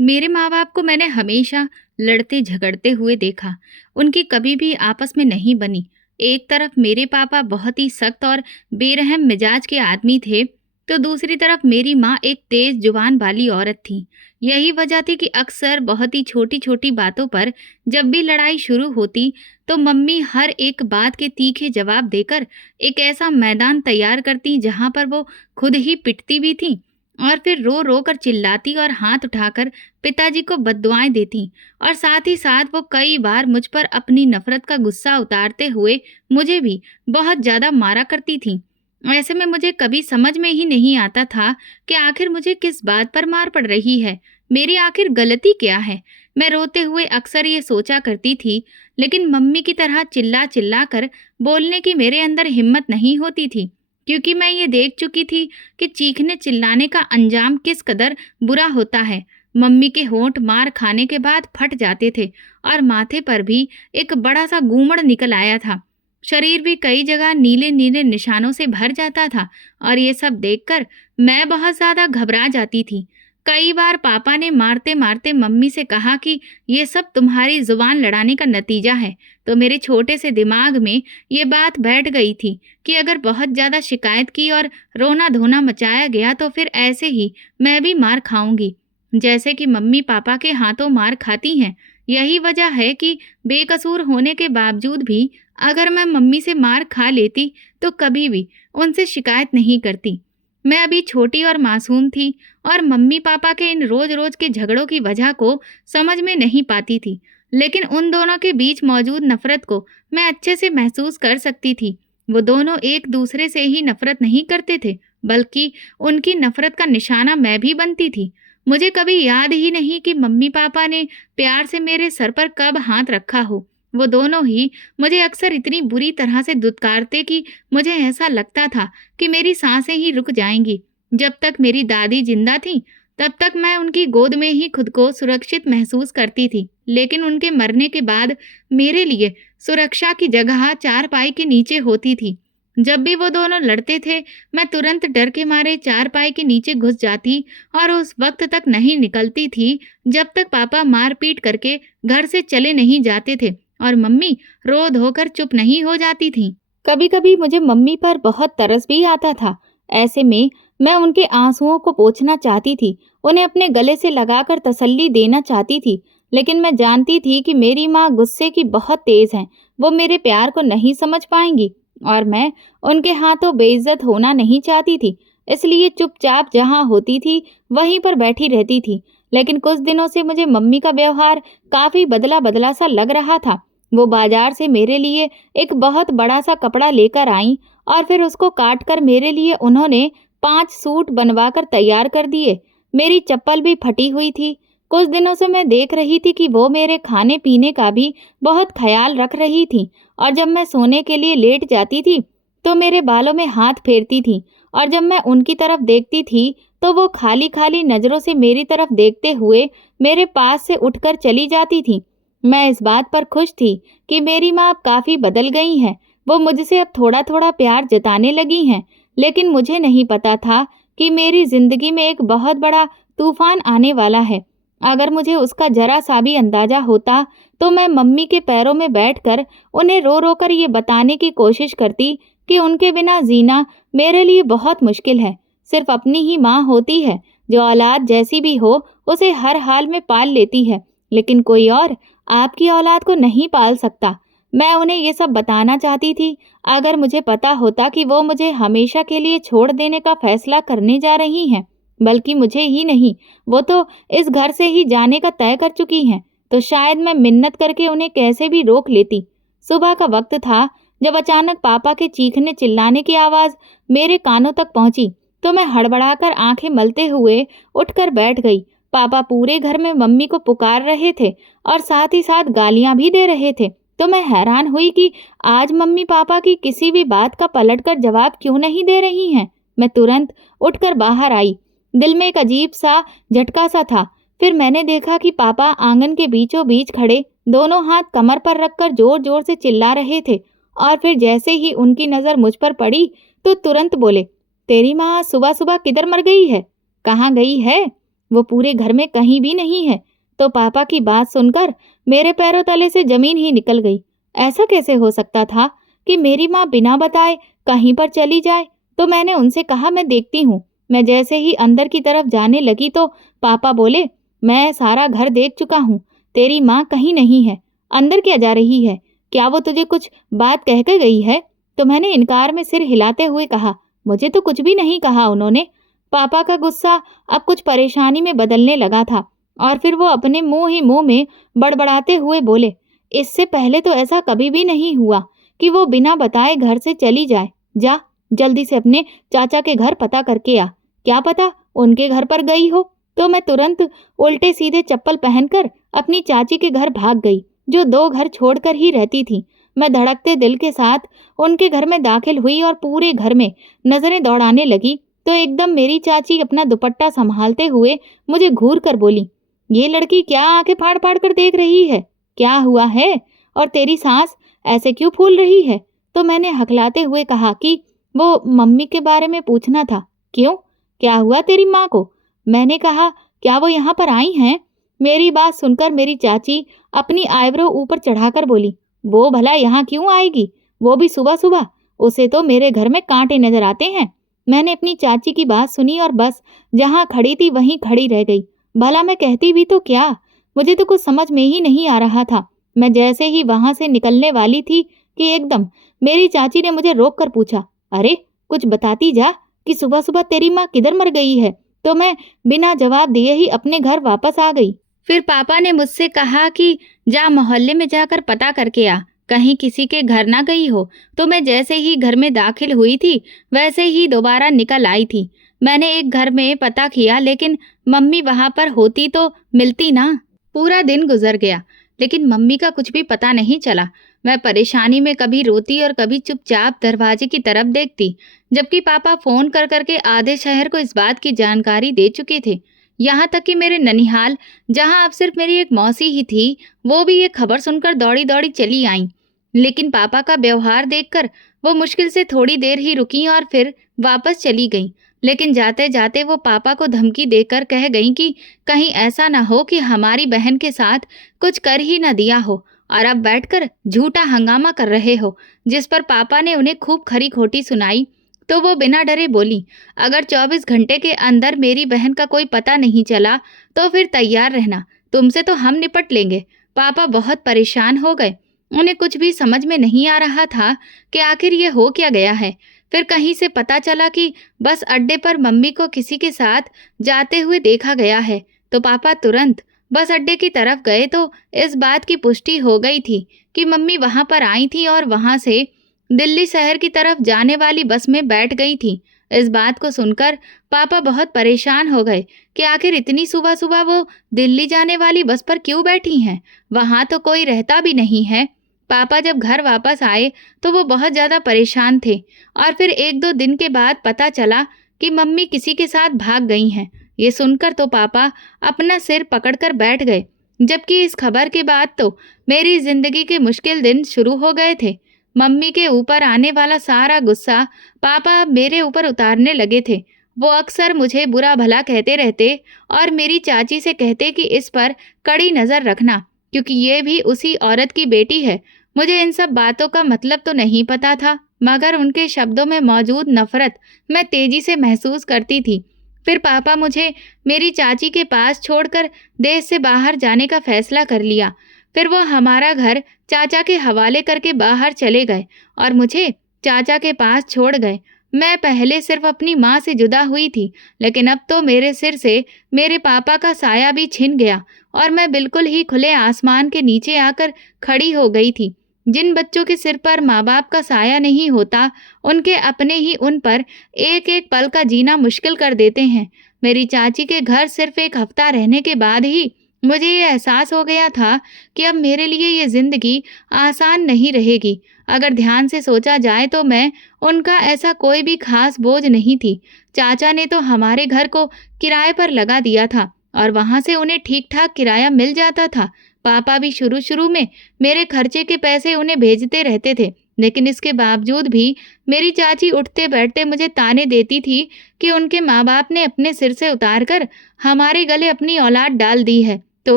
मेरे माँ-बाप को मैंने हमेशा लड़ते झगड़ते हुए देखा। उनकी कभी भी आपस में नहीं बनी। एक तरफ मेरे पापा बहुत ही सख्त और बेरहम मिजाज के आदमी थे, तो दूसरी तरफ मेरी माँ एक तेज जुबान वाली औरत थी। यही वजह थी कि अक्सर बहुत ही छोटी-छोटी बातों पर जब भी लड़ाई शुरू होती, तो मम्मी हर एक बात के तीखे जवाब देकर एक ऐसा मैदान तैयार करती जहाँ पर वो खुद ही पिटती भी थीं और फिर रो-रो कर चिल्लाती और हाथ उठाकर पिताजी को बद्दुआएं देती और साथ ही साथ वो कई बार मुझ पर अपनी नफरत का गुस्सा उतारते हुए मुझे भी बहुत ज़्यादा मारा करती थी। ऐसे में मुझे कभी समझ में ही नहीं आता था कि आखिर मुझे किस बात पर मार पड़ रही है, मेरी आखिर गलती क्या है। मैं रोते हुए अक्सर ये सोचा करती थी, लेकिन मम्मी की तरह चिल्ला चिल्ला कर बोलने की मेरे अंदर हिम्मत नहीं होती थी, क्योंकि मैं ये देख चुकी थी कि चीखने चिल्लाने का अंजाम किस कदर बुरा होता है। मम्मी के होंठ मार खाने के बाद फट जाते थे और माथे पर भी एक बड़ा सा गूमड़ निकल आया था। शरीर भी कई जगह नीले नीले निशानों से भर जाता था और ये सब देखकर मैं बहुत ज्यादा घबरा जाती थी। कई बार पापा ने मारते मारते मम्मी से कहा कि ये सब तुम्हारी जुबान लड़ाने का नतीजा है। तो मेरे छोटे से दिमाग में ये बात बैठ गई थी कि अगर बहुत ज्यादा शिकायत की और रोना धोना मचाया गया तो फिर ऐसे ही मैं भी मार खाऊंगी, जैसे कि मम्मी पापा के हाथों मार खाती हैं। यही वजह है कि बेकसूर होने के बावजूद भी अगर मैं मम्मी से मार खा लेती तो कभी भी उनसे शिकायत नहीं करती। मैं अभी छोटी और मासूम थी और मम्मी पापा के इन रोज रोज के झगड़ों की वजह को समझ में नहीं पाती थी, लेकिन उन दोनों के बीच मौजूद नफरत को मैं अच्छे से महसूस कर सकती थी। वो दोनों एक दूसरे से ही नफरत नहीं करते थे, बल्कि उनकी नफरत का निशाना मैं भी बनती थी। मुझे कभी याद ही नहीं कि मम्मी पापा ने प्यार से मेरे सर पर कब हाथ रखा हो। वो दोनों ही मुझे अक्सर इतनी बुरी तरह से दुत्कारते कि मुझे ऐसा लगता था कि मेरी सांसें ही रुक जाएंगी। जब तक मेरी दादी जिंदा थी, तब तक मैं उनकी गोद में ही खुद को सुरक्षित महसूस करती थी, लेकिन उनके मरने के बाद मेरे लिए सुरक्षा की जगह चारपाई के नीचे होती थी। जब भी वो दोनों लड़ते थे, मैं तुरंत डर के मारे चारपाई के नीचे घुस जाती और उस वक्त तक नहीं निकलती थी जब तक पापा मारपीट करके घर से चले नहीं जाते थे और मम्मी रो धोकर चुप नहीं हो जाती थी। कभी कभी मुझे मम्मी पर बहुत तरस भी आता था। ऐसे में मैं उनके आंसुओं को पोंछना चाहती थी, उन्हें अपने गले से लगाकर तसल्ली देना चाहती थी, लेकिन मैं जानती थी कि मेरी माँ गुस्से की बहुत तेज हैं। वो मेरे प्यार को नहीं समझ पाएंगी और मैं उनके हाथों बेइज्जत होना नहीं चाहती थी, इसलिए चुपचाप जहाँ होती थी वहीं पर बैठी रहती थी। लेकिन कुछ दिनों से मुझे मम्मी का व्यवहार काफी बदला बदला सा लग रहा था। वो बाजार से मेरे लिए एक बहुत बड़ा सा कपड़ा लेकर आईं और फिर उसको काट कर मेरे लिए उन्होंने 5 सूट बनवाकर तैयार कर दिए। मेरी चप्पल भी फटी हुई थी। कुछ दिनों से मैं देख रही थी कि वो मेरे खाने पीने का भी बहुत ख्याल रख रही थी और जब मैं सोने के लिए लेट जाती थी तो मेरे बालों में हाथ फेरती थी और जब मैं उनकी तरफ देखती थी तो वो खाली खाली नजरों से मेरी तरफ देखते हुए मेरे पास से उठकर चली जाती थी। मैं इस बात पर खुश थी कि मेरी माँ अब काफी बदल गई हैं। वो मुझसे अब थोड़ा थोड़ा प्यार जताने लगी हैं, लेकिन मुझे नहीं पता था कि मेरी जिंदगी में एक बहुत बड़ा तूफान आने वाला है। अगर मुझे उसका जरा सा भी अंदाजा होता तो मैं मम्मी के पैरों में बैठकर उन्हें रो रो कर ये बताने की कोशिश करती कि उनके बिना जीना मेरे लिए बहुत मुश्किल है। सिर्फ अपनी ही माँ होती है जो औलाद जैसी भी हो उसे हर हाल में पाल लेती है, लेकिन कोई और आपकी औलाद को नहीं पाल सकता। मैं उन्हें ये सब बताना चाहती थी। अगर मुझे पता होता कि वो मुझे हमेशा के लिए छोड़ देने का फैसला करने जा रही हैं, बल्कि मुझे ही नहीं, वो तो इस घर से ही जाने का तय कर चुकी हैं, तो शायद मैं मिन्नत करके उन्हें कैसे भी रोक लेती। सुबह का वक्त था जब अचानक पापा के चीखने चिल्लाने की आवाज मेरे कानों तक पहुंची, तो मैं हड़बड़ाकर आंखें मलते हुए उठकर बैठ गई। पापा पूरे घर में मम्मी को पुकार रहे थे और साथ ही साथ गालियां भी दे रहे थे। तो मैं हैरान हुई कि आज मम्मी पापा की किसी भी बात का पलटकर जवाब क्यों नहीं दे रही हैं। मैं तुरंत उठकर बाहर आई। दिल में एक अजीब सा झटका सा था। फिर मैंने देखा कि पापा आंगन के बीचों बीच खड़े दोनों हाथ कमर पर रखकर जोर जोर से चिल्ला रहे थे और फिर जैसे ही उनकी नजर मुझ पर पड़ी तो तुरंत बोले, तेरी माँ सुबह सुबह किधर मर गई है? कहाँ गई है? वो पूरे घर में कहीं भी नहीं है। तो पापा की बात सुनकर मेरे पैरों तले से जमीन ही निकल गई। ऐसा कैसे हो सकता था कि मेरी माँ बिना बताए कहीं पर चली जाए? तो मैंने उनसे कहा, मैं देखती हूँ। मैं जैसे ही अंदर की तरफ जाने लगी तो पापा बोले, मैं सारा घर देख चुका हूँ, तेरी माँ कहीं नहीं है। अंदर क्या जा रही है? क्या वो तुझे कुछ बात कह के गई है? तो मैंने इनकार में सिर हिलाते हुए कहा, मुझे तो कुछ भी नहीं कहा उन्होंने। पापा का गुस्सा अब कुछ परेशानी में बदलने लगा था और फिर वो अपने मुंह ही मुंह में बड़बड़ाते हुए बोले, इससे पहले तो ऐसा कभी भी नहीं हुआ कि वो बिना बताए घर से चली जाए। जा, जल्दी से अपने चाचा के घर पता करके आ। क्या पता उनके घर पर गई हो। तो मैं तुरंत उल्टे सीधे चप्पल पहनकर अपनी चाची के घर भाग गई, जो 2 घर छोड़कर ही रहती थी। मैं धड़कते दिल के साथ उनके घर में दाखिल हुई और पूरे घर में नजरें दौड़ाने लगी तो एकदम मेरी चाची अपना दुपट्टा संभालते हुए मुझे घूर कर बोली, ये लड़की क्या आंखें फाड़ फाड़ कर देख रही है? क्या हुआ है? और तेरी सांस ऐसे क्यों फूल रही है? तो मैंने हकलाते हुए कहा कि वो मम्मी के बारे में पूछना था। क्यों? क्या हुआ तेरी माँ को? मैंने कहा, क्या वो यहाँ पर आई हैं? मेरी बात सुनकर मेरी चाची अपनी आईब्रो ऊपर चढ़ाकर बोली, वो भला यहाँ क्यों आएगी? वो भी सुबह सुबह? उसे तो मेरे घर में कांटे नजर आते हैं। मैंने अपनी चाची की बात सुनी और बस जहाँ खड़ी थी वहीं खड़ी रह गई। भला मैं कहती भी तो क्या? मुझे तो कुछ समझ में ही नहीं आ रहा था। मैं जैसे ही वहां से निकलने वाली थी कि एकदम मेरी चाची ने मुझे रोक कर पूछा, अरे कुछ बताती जा कि सुबह सुबह तेरी माँ किधर मर गई है? तो मैं बिना जवाब दिए ही अपने घर वापस आ गई। फिर पापा ने मुझसे कहा कि जा मोहल्ले में जाकर पता करके आ, कहीं किसी के घर ना गई हो। तो मैं जैसे ही घर में दाखिल हुई थी वैसे ही दोबारा निकल आई थी। मैंने एक घर में पता किया लेकिन मम्मी वहां पर होती तो मिलती ना। पूरा दिन गुजर गया लेकिन मम्मी का कुछ भी पता नहीं चला। मैं परेशानी में कभी रोती और कभी चुपचाप दरवाजे की तरफ देखती, जबकि पापा फोन कर करके आधे शहर को इस बात की जानकारी दे चुके थे। यहाँ तक कि मेरे ननिहाल, जहाँ अब सिर्फ मेरी एक मौसी ही थी, वो भी ये खबर सुनकर दौड़ी दौड़ी चली आईं। लेकिन पापा का व्यवहार देखकर वो मुश्किल से थोड़ी देर ही रुकी और फिर वापस चली गईं। लेकिन जाते जाते वो पापा को धमकी देकर कह गईं कि कहीं ऐसा न हो कि हमारी बहन के साथ कुछ कर ही न दिया हो और अब बैठकर झूठा हंगामा कर रहे हो। जिस पर पापा ने उन्हें खूब खरी खोटी सुनाई तो वो बिना डरे बोली, अगर 24 घंटे के अंदर मेरी बहन का कोई पता नहीं चला तो फिर तैयार रहना, तुमसे तो हम निपट लेंगे। पापा बहुत परेशान हो गए। उन्हें कुछ भी समझ में नहीं आ रहा था कि आखिर ये हो क्या गया है। फिर कहीं से पता चला कि बस अड्डे पर मम्मी को किसी के साथ जाते हुए देखा गया है। तो पापा तुरंत बस अड्डे की तरफ गए तो इस बात की पुष्टि हो गई थी कि मम्मी वहां पर आई थी और वहां से दिल्ली शहर की तरफ जाने वाली बस में बैठ गई थी। इस बात को सुनकर पापा बहुत परेशान हो गए कि आखिर इतनी सुबह सुबह वो दिल्ली जाने वाली बस पर क्यों बैठी हैं? वहां तो कोई रहता भी नहीं है। पापा जब घर वापस आए तो वो बहुत ज़्यादा परेशान थे और फिर 1-2 दिन के बाद पता चला कि मम्मी किसी के साथ भाग गई हैं। ये सुनकर तो पापा अपना सिर पकड़कर बैठ गए, जबकि इस खबर के बाद तो मेरी जिंदगी के मुश्किल दिन शुरू हो गए थे। मम्मी के ऊपर आने वाला सारा गुस्सा पापा मेरे ऊपर उतारने लगे थे। वो अक्सर मुझे बुरा भला कहते रहते और मेरी चाची से कहते कि इस पर कड़ी नज़र रखना, क्योंकि ये भी उसी औरत की बेटी है। मुझे इन सब बातों का मतलब तो नहीं पता था, मगर उनके शब्दों में मौजूद नफरत मैं तेजी से महसूस करती थी। फिर पापा मुझे मेरी चाची के पास छोड़कर देश से बाहर जाने का फैसला कर लिया। फिर वो हमारा घर चाचा के हवाले करके बाहर चले गए और मुझे चाचा के पास छोड़ गए। मैं पहले सिर्फ अपनी माँ से जुदा हुई थी, लेकिन अब तो मेरे सिर से मेरे पापा का साया भी छिन गया और मैं बिल्कुल ही खुले आसमान के नीचे आकर खड़ी हो गई थी। जिन बच्चों के सिर पर माँ बाप का साया नहीं होता, उनके अपने ही उन पर एक एक पल का जीना मुश्किल कर देते हैं। मेरी चाची के घर सिर्फ 1 हफ्ता रहने के बाद ही मुझे ये एहसास हो गया था कि अब मेरे लिए ये जिंदगी आसान नहीं रहेगी। अगर ध्यान से सोचा जाए तो मैं उनका ऐसा कोई भी खास बोझ नहीं थी। चाचा ने तो हमारे घर को किराए पर लगा दिया था और वहां से उन्हें ठीक ठाक किराया मिल जाता था। पापा भी शुरू शुरू में मेरे खर्चे के पैसे उन्हें भेजते रहते थे, लेकिन इसके बावजूद भी मेरी चाची उठते बैठते मुझे ताने देती थी कि उनके माँ बाप ने अपने सिर से उतार कर हमारे गले अपनी औलाद डाल दी है। तो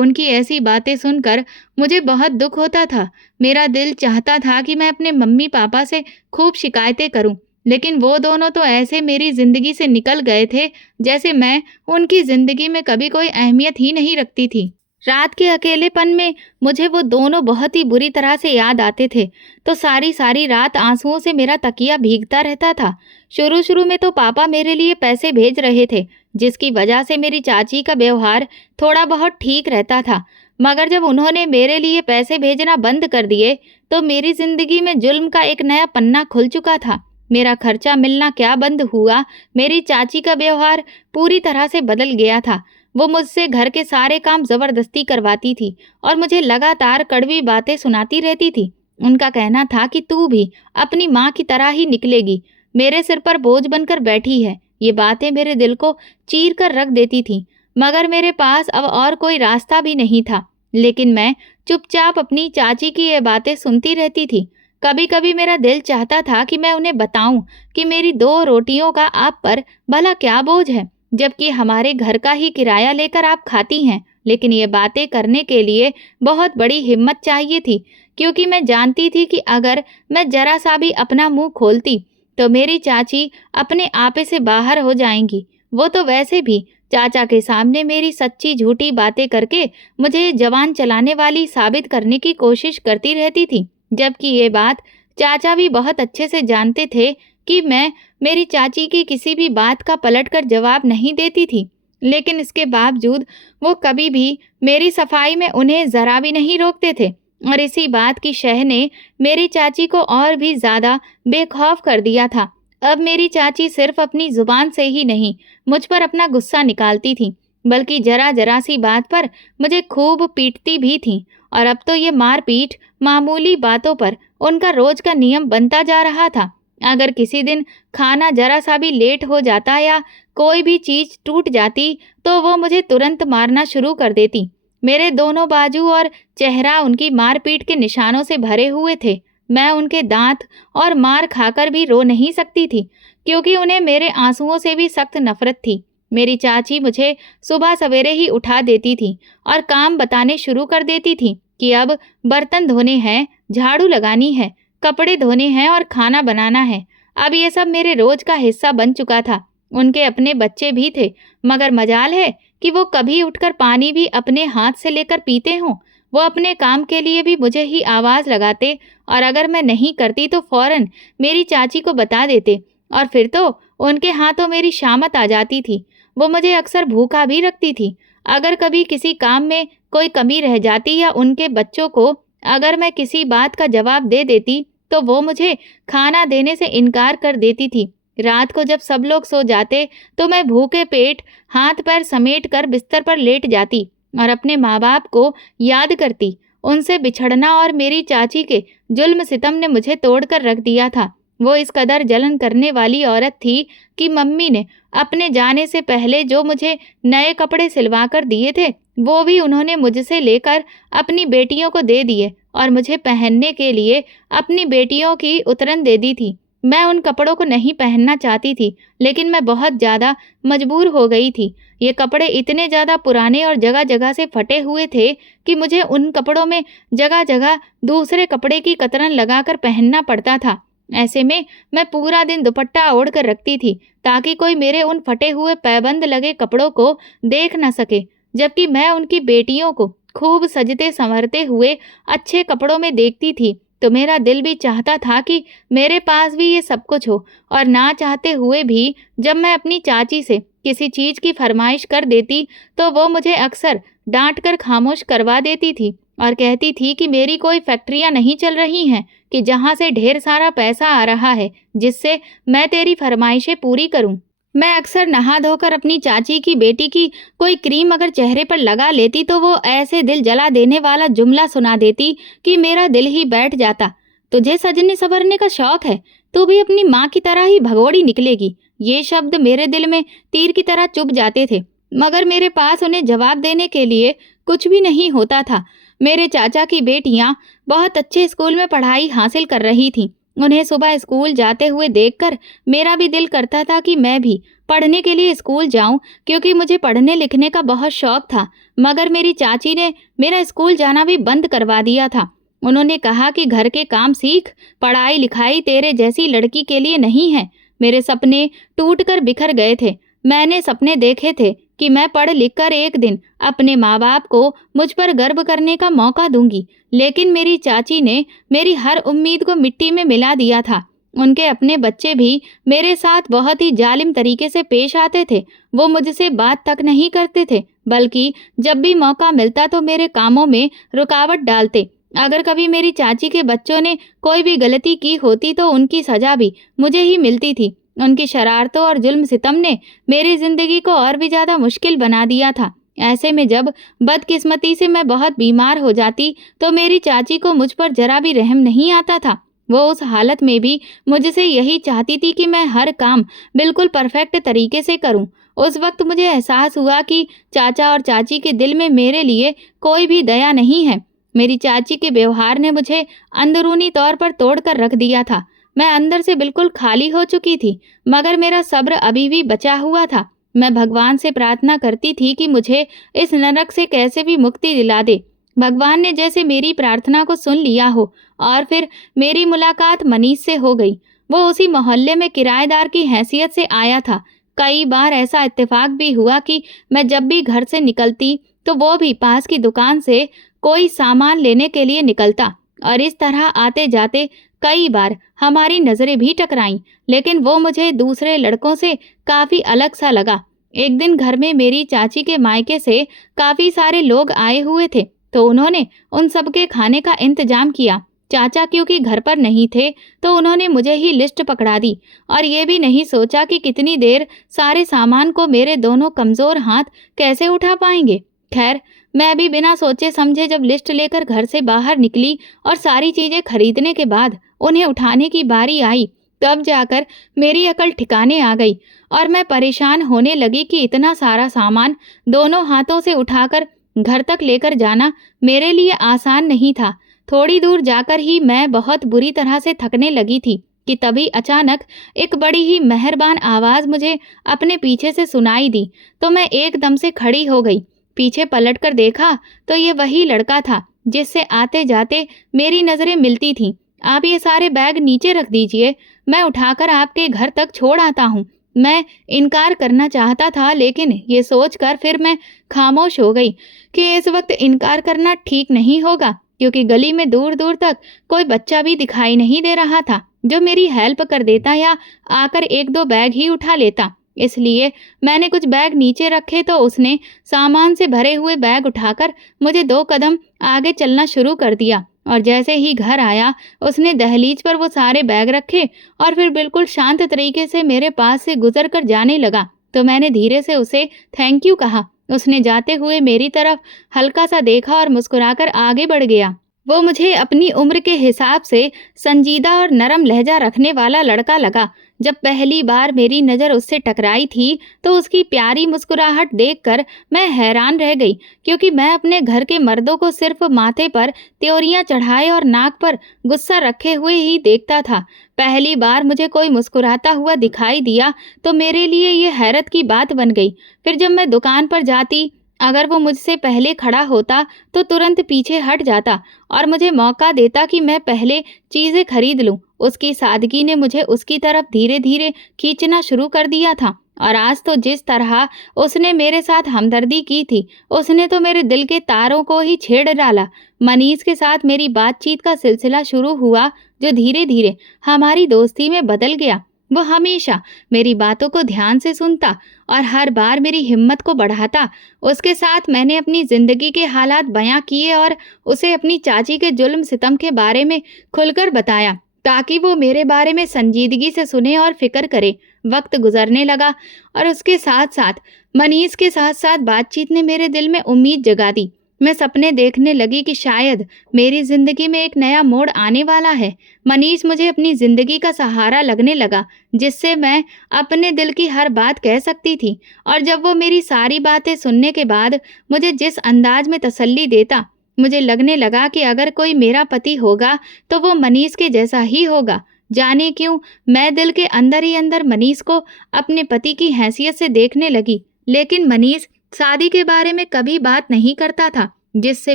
उनकी ऐसी बातें सुनकर मुझे बहुत दुख होता था। मेरा दिल चाहता था कि मैं अपने मम्मी पापा से खूब शिकायतें करूं, लेकिन वो दोनों तो ऐसे मेरी जिंदगी से निकल गए थे जैसे मैं उनकी जिंदगी में कभी कोई अहमियत ही नहीं रखती थी। रात के अकेलेपन में मुझे वो दोनों बहुत ही बुरी तरह से याद आते थे, तो सारी सारी रात आंसुओं से मेरा तकिया भीगता रहता था। शुरू शुरू में तो पापा मेरे लिए पैसे भेज रहे थे, जिसकी वजह से मेरी चाची का व्यवहार थोड़ा बहुत ठीक रहता था। मगर जब उन्होंने मेरे लिए पैसे भेजना बंद कर दिए, तो मेरी जिंदगी में जुल्म का एक नया पन्ना खुल चुका था। मेरा खर्चा मिलना क्या बंद हुआ, मेरी चाची का व्यवहार पूरी तरह से बदल गया था। वो मुझसे घर के सारे काम जबरदस्ती करवाती थी और मुझे लगातार कड़वी बातें सुनाती रहती थी। उनका कहना था कि तू भी अपनी माँ की तरह ही निकलेगी, मेरे सिर पर बोझ बनकर बैठी है। ये बातें मेरे दिल को चीर कर रख देती थी, मगर मेरे पास अब और कोई रास्ता भी नहीं था। लेकिन मैं चुपचाप अपनी चाची की ये बातें सुनती रहती थी। कभी कभी मेरा दिल चाहता था कि मैं उन्हें बताऊं कि मेरी 2 रोटियों का आप पर भला क्या बोझ है, जबकि हमारे घर का ही किराया लेकर आप खाती हैं। लेकिन ये बातें करने के लिए बहुत बड़ी हिम्मत चाहिए थी, क्योंकि मैं जानती थी कि अगर मैं जरा सा भी अपना मुंह खोलती तो मेरी चाची अपने आपे से बाहर हो जाएंगी। वो तो वैसे भी चाचा के सामने मेरी सच्ची झूठी बातें करके मुझे जवान चलाने वाली साबित करने की कोशिश करती रहती थी, जबकि ये बात चाचा भी बहुत अच्छे से जानते थे कि मैं मेरी चाची की किसी भी बात का पलटकर जवाब नहीं देती थी। लेकिन इसके बावजूद वो कभी भी मेरी सफाई में उन्हें जरा भी नहीं रोकते थे, और इसी बात की शह ने मेरी चाची को और भी ज्यादा बेखौफ कर दिया था। अब मेरी चाची सिर्फ अपनी जुबान से ही नहीं मुझ पर अपना गुस्सा निकालती थी, बल्कि जरा जरा सी बात पर मुझे खूब पीटती भी थी। और अब तो ये मारपीट मामूली बातों पर उनका रोज का नियम बनता जा रहा था। अगर किसी दिन खाना जरा सा भी लेट हो जाता या कोई भी चीज टूट जाती, तो वो मुझे तुरंत मारना शुरू कर देती। मेरे दोनों बाजू और चेहरा उनकी मारपीट के निशानों से भरे हुए थे। मैं उनके दांत और मार खाकर भी रो नहीं सकती थी, क्योंकि उन्हें मेरे आंसुओं से भी सख्त नफरत थी। मेरी चाची मुझे सुबह सवेरे ही उठा देती थी और काम बताने शुरू कर देती थी कि अब बर्तन धोने हैं, झाड़ू लगानी है, कपड़े धोने हैं और खाना बनाना है। अब ये सब मेरे रोज का हिस्सा बन चुका था। उनके अपने बच्चे भी थे, मगर मजाल है कि वो कभी उठकर पानी भी अपने हाथ से लेकर पीते हों। वो अपने काम के लिए भी मुझे ही आवाज लगाते, और अगर मैं नहीं करती तो फौरन मेरी चाची को बता देते, और फिर तो उनके हाथों मेरी शामत आ जाती थी। वो मुझे अक्सर भूखा भी रखती थी। अगर कभी किसी काम में कोई कमी रह जाती या उनके बच्चों को अगर मैं किसी बात का जवाब दे देती, तो वो मुझे खाना देने से इनकार कर देती थी। रात को जब सब लोग सो जाते, तो मैं भूखे पेट हाथ पैर समेट कर बिस्तर पर लेट जाती और अपने माँ बाप को याद करती। उनसे बिछड़ना और मेरी चाची के जुल्म सितम ने मुझे तोड़कर रख दिया था। वो इस कदर जलन करने वाली औरत थी कि मम्मी ने अपने जाने से पहले जो मुझे नए कपड़े सिलवा कर दिए थे, वो भी उन्होंने मुझसे लेकर अपनी बेटियों को दे दिए और मुझे पहनने के लिए अपनी बेटियों की उतरन दे दी थी। मैं उन कपड़ों को नहीं पहनना चाहती थी, लेकिन मैं बहुत ज़्यादा मजबूर हो गई थी। ये कपड़े इतने ज़्यादा पुराने और जगह जगह से फटे हुए थे कि मुझे उन कपड़ों में जगह जगह दूसरे कपड़े की कतरन लगाकर पहनना पड़ता था। ऐसे में मैं पूरा दिन दुपट्टा ओढ़ कर रखती थी, ताकि कोई मेरे उन फटे हुए पैबंद लगे कपड़ों को देख न सके, जबकि मैं उनकी बेटियों को खूब सजते संवरते हुए अच्छे कपड़ों में देखती थी। तो मेरा दिल भी चाहता था कि मेरे पास भी ये सब कुछ हो, और ना चाहते हुए भी जब मैं अपनी चाची से किसी चीज़ की फरमाइश कर देती, तो वो मुझे अक्सर डांट कर खामोश करवा देती थी और कहती थी कि मेरी कोई फैक्ट्रियां नहीं चल रही हैं कि जहां से ढेर सारा पैसा आ रहा है जिससे मैं तेरी फरमाइशें पूरी करूं। मैं अक्सर नहा धोकर अपनी चाची की बेटी की कोई क्रीम अगर चेहरे पर लगा लेती, तो वो ऐसे दिल जला देने वाला जुमला सुना देती कि मेरा दिल ही बैठ जाता। तुझे सजने संवरने का शौक है, तू भी अपनी माँ की तरह ही भगोड़ी निकलेगी। ये शब्द मेरे दिल में तीर की तरह चुभ जाते थे, मगर मेरे पास उन्हें जवाब देने के लिए कुछ भी नहीं होता था। मेरे चाचा की बेटियां बहुत अच्छे स्कूल में पढ़ाई हासिल कर रही थीं, उन्हें सुबह स्कूल जाते हुए देखकर मेरा भी दिल करता था कि मैं भी पढ़ने के लिए स्कूल जाऊं, क्योंकि मुझे पढ़ने लिखने का बहुत शौक था। मगर मेरी चाची ने मेरा स्कूल जाना भी बंद करवा दिया था। उन्होंने कहा कि घर के काम सीख, पढ़ाई लिखाई तेरे जैसी लड़की के लिए नहीं है। मेरे सपने टूटकर बिखर गए थे। मैंने सपने देखे थे कि मैं पढ़ लिख कर एक दिन अपने माँ बाप को मुझ पर गर्व करने का मौका दूंगी, लेकिन मेरी चाची ने मेरी हर उम्मीद को मिट्टी में मिला दिया था। उनके अपने बच्चे भी मेरे साथ बहुत ही जालिम तरीके से पेश आते थे। वो मुझसे बात तक नहीं करते थे, बल्कि जब भी मौका मिलता तो मेरे कामों में रुकावट डालते। अगर कभी मेरी चाची के बच्चों ने कोई भी गलती की होती तो उनकी सजा भी मुझे ही मिलती थी। उनकी शरारतों और जुल्म सितम ने मेरी जिंदगी को और भी ज्यादा मुश्किल बना दिया था। ऐसे में जब बदकिस्मती से मैं बहुत बीमार हो जाती तो मेरी चाची को मुझ पर जरा भी रहम नहीं आता था। वो उस हालत में भी मुझसे यही चाहती थी कि मैं हर काम बिल्कुल परफेक्ट तरीके से करूं। उस वक्त मुझे एहसास हुआ कि चाचा और चाची के दिल में मेरे लिए कोई भी दया नहीं है। मेरी चाची के व्यवहार ने मुझे अंदरूनी तौर पर तोड़कर रख दिया था। मैं अंदर से बिल्कुल खाली हो चुकी थी, मगर मेरा सब्र अभी भी बचा हुआ था। मैं भगवान से प्रार्थना करती थी कि मुझे इस नरक से कैसे भी मुक्ति दिला दे। भगवान ने जैसे मेरी प्रार्थना को सुन लिया हो और फिर मेरी मुलाकात मनीष से हो गई। वो उसी मोहल्ले में किराएदार की हैसियत से आया था। कई बार ऐसा इत्तेफाक भी हुआ कि मैं जब भी घर से निकलती तो वो भी पास की दुकान से कोई सामान लेने के लिए निकलता, और इस तरह आते जाते कई बार हमारी नजरें भी टकराईं, लेकिन वो मुझे दूसरे लड़कों से काफी अलग सा लगा। एक दिन घर में मेरी चाची के मायके से काफी सारे लोग आए हुए थे, तो उन्होंने उन सबके खाने का इंतजाम किया। चाचा क्योंकि घर पर नहीं थे तो उन्होंने मुझे ही लिस्ट पकड़ा दी, और ये भी नहीं सोचा कि कितनी देर सारे सामान को मेरे दोनों कमजोर हाथ कैसे उठा पाएंगे। खैर, मैं भी बिना सोचे समझे जब लिस्ट लेकर घर से बाहर निकली और सारी चीजें खरीदने के बाद उन्हें उठाने की बारी आई, तब जाकर मेरी अकल ठिकाने आ गई और मैं परेशान होने लगी कि इतना सारा सामान दोनों हाथों से उठाकर घर तक लेकर जाना मेरे लिए आसान नहीं था। थोड़ी दूर जाकर ही मैं बहुत बुरी तरह से थकने लगी थी कि तभी अचानक एक बड़ी ही मेहरबान आवाज मुझे अपने पीछे से सुनाई दी। तो मैं एकदम से खड़ी हो गई। पीछे पलटकर देखा तो ये वही लड़का था जिससे आते जाते मेरी नजरें मिलती थीं। आप ये सारे बैग नीचे रख दीजिए, मैं उठाकर आपके घर तक छोड़ आता हूँ। मैं इनकार करना चाहता था, लेकिन ये सोचकर फिर मैं खामोश हो गई कि इस वक्त इनकार करना ठीक नहीं होगा, क्योंकि गली में दूर दूर तक कोई बच्चा भी दिखाई नहीं दे रहा था जो मेरी हेल्प कर देता या आकर एक दो बैग ही उठा लेता। इसलिए मैंने कुछ बैग नीचे रखे तो उसने सामान से भरे हुए बैग उठाकर मुझे 2 कदम आगे चलना शुरू कर दिया, और जैसे ही घर आया उसने दहलीज पर वो सारे बैग रखे और फिर बिल्कुल शांत तरीके से मेरे पास से गुजर कर जाने लगा। तो मैंने धीरे से उसे थैंक यू कहा। उसने जाते हुए मेरी तरफ हल्का सा देखा और मुस्कुराकर आगे बढ़ गया। वो मुझे अपनी उम्र के हिसाब से संजीदा और नरम लहजा रखने वाला लड़का लगा। जब पहली बार मेरी नज़र उससे टकराई थी तो उसकी प्यारी मुस्कुराहट देखकर मैं हैरान रह गई, क्योंकि मैं अपने घर के मर्दों को सिर्फ माथे पर त्योरियां चढ़ाए और नाक पर गुस्सा रखे हुए ही देखता था। पहली बार मुझे कोई मुस्कुराता हुआ दिखाई दिया तो मेरे लिए ये हैरत की बात बन गई। फिर जब मैं दुकान पर जाती, अगर वो मुझसे पहले खड़ा होता तो तुरंत पीछे हट जाता और मुझे मौका देता कि मैं पहले चीज़ें खरीद लूं। उसकी सादगी ने मुझे उसकी तरफ धीरे धीरे खींचना शुरू कर दिया था, और आज तो जिस तरह उसने मेरे साथ हमदर्दी की थी, उसने तो मेरे दिल के तारों को ही छेड़ डाला। मनीष के साथ मेरी बातचीत का सिलसिला शुरू हुआ, जो धीरे धीरे हमारी दोस्ती में बदल गया। वो हमेशा मेरी बातों को ध्यान से सुनता और हर बार मेरी हिम्मत को बढ़ाता। उसके साथ मैंने अपनी जिंदगी के हालात बयां किए और उसे अपनी चाची के जुल्म सितम के बारे में खुलकर बताया, ताकि वो मेरे बारे में संजीदगी से सुने और फिक्र करे। वक्त गुजरने लगा और उसके साथ साथ मनीष के साथ साथ बातचीत ने मेरे दिल में उम्मीद जगा दी। मैं सपने देखने लगी कि शायद मेरी जिंदगी में एक नया मोड़ आने वाला है। मनीष मुझे अपनी जिंदगी का सहारा लगने लगा, जिससे मैं अपने दिल की हर बात कह सकती थी। और जब वो मेरी सारी बातें सुनने के बाद मुझे जिस अंदाज में तसल्ली देता, मुझे लगने लगा कि अगर कोई मेरा पति होगा तो वो मनीष के जैसा ही होगा, जाने क्यों मैं दिल के अंदर ही अंदर मनीष को अपने पति की हैसियत से देखने लगी। लेकिन मनीष शादी के बारे में कभी बात नहीं करता था, जिससे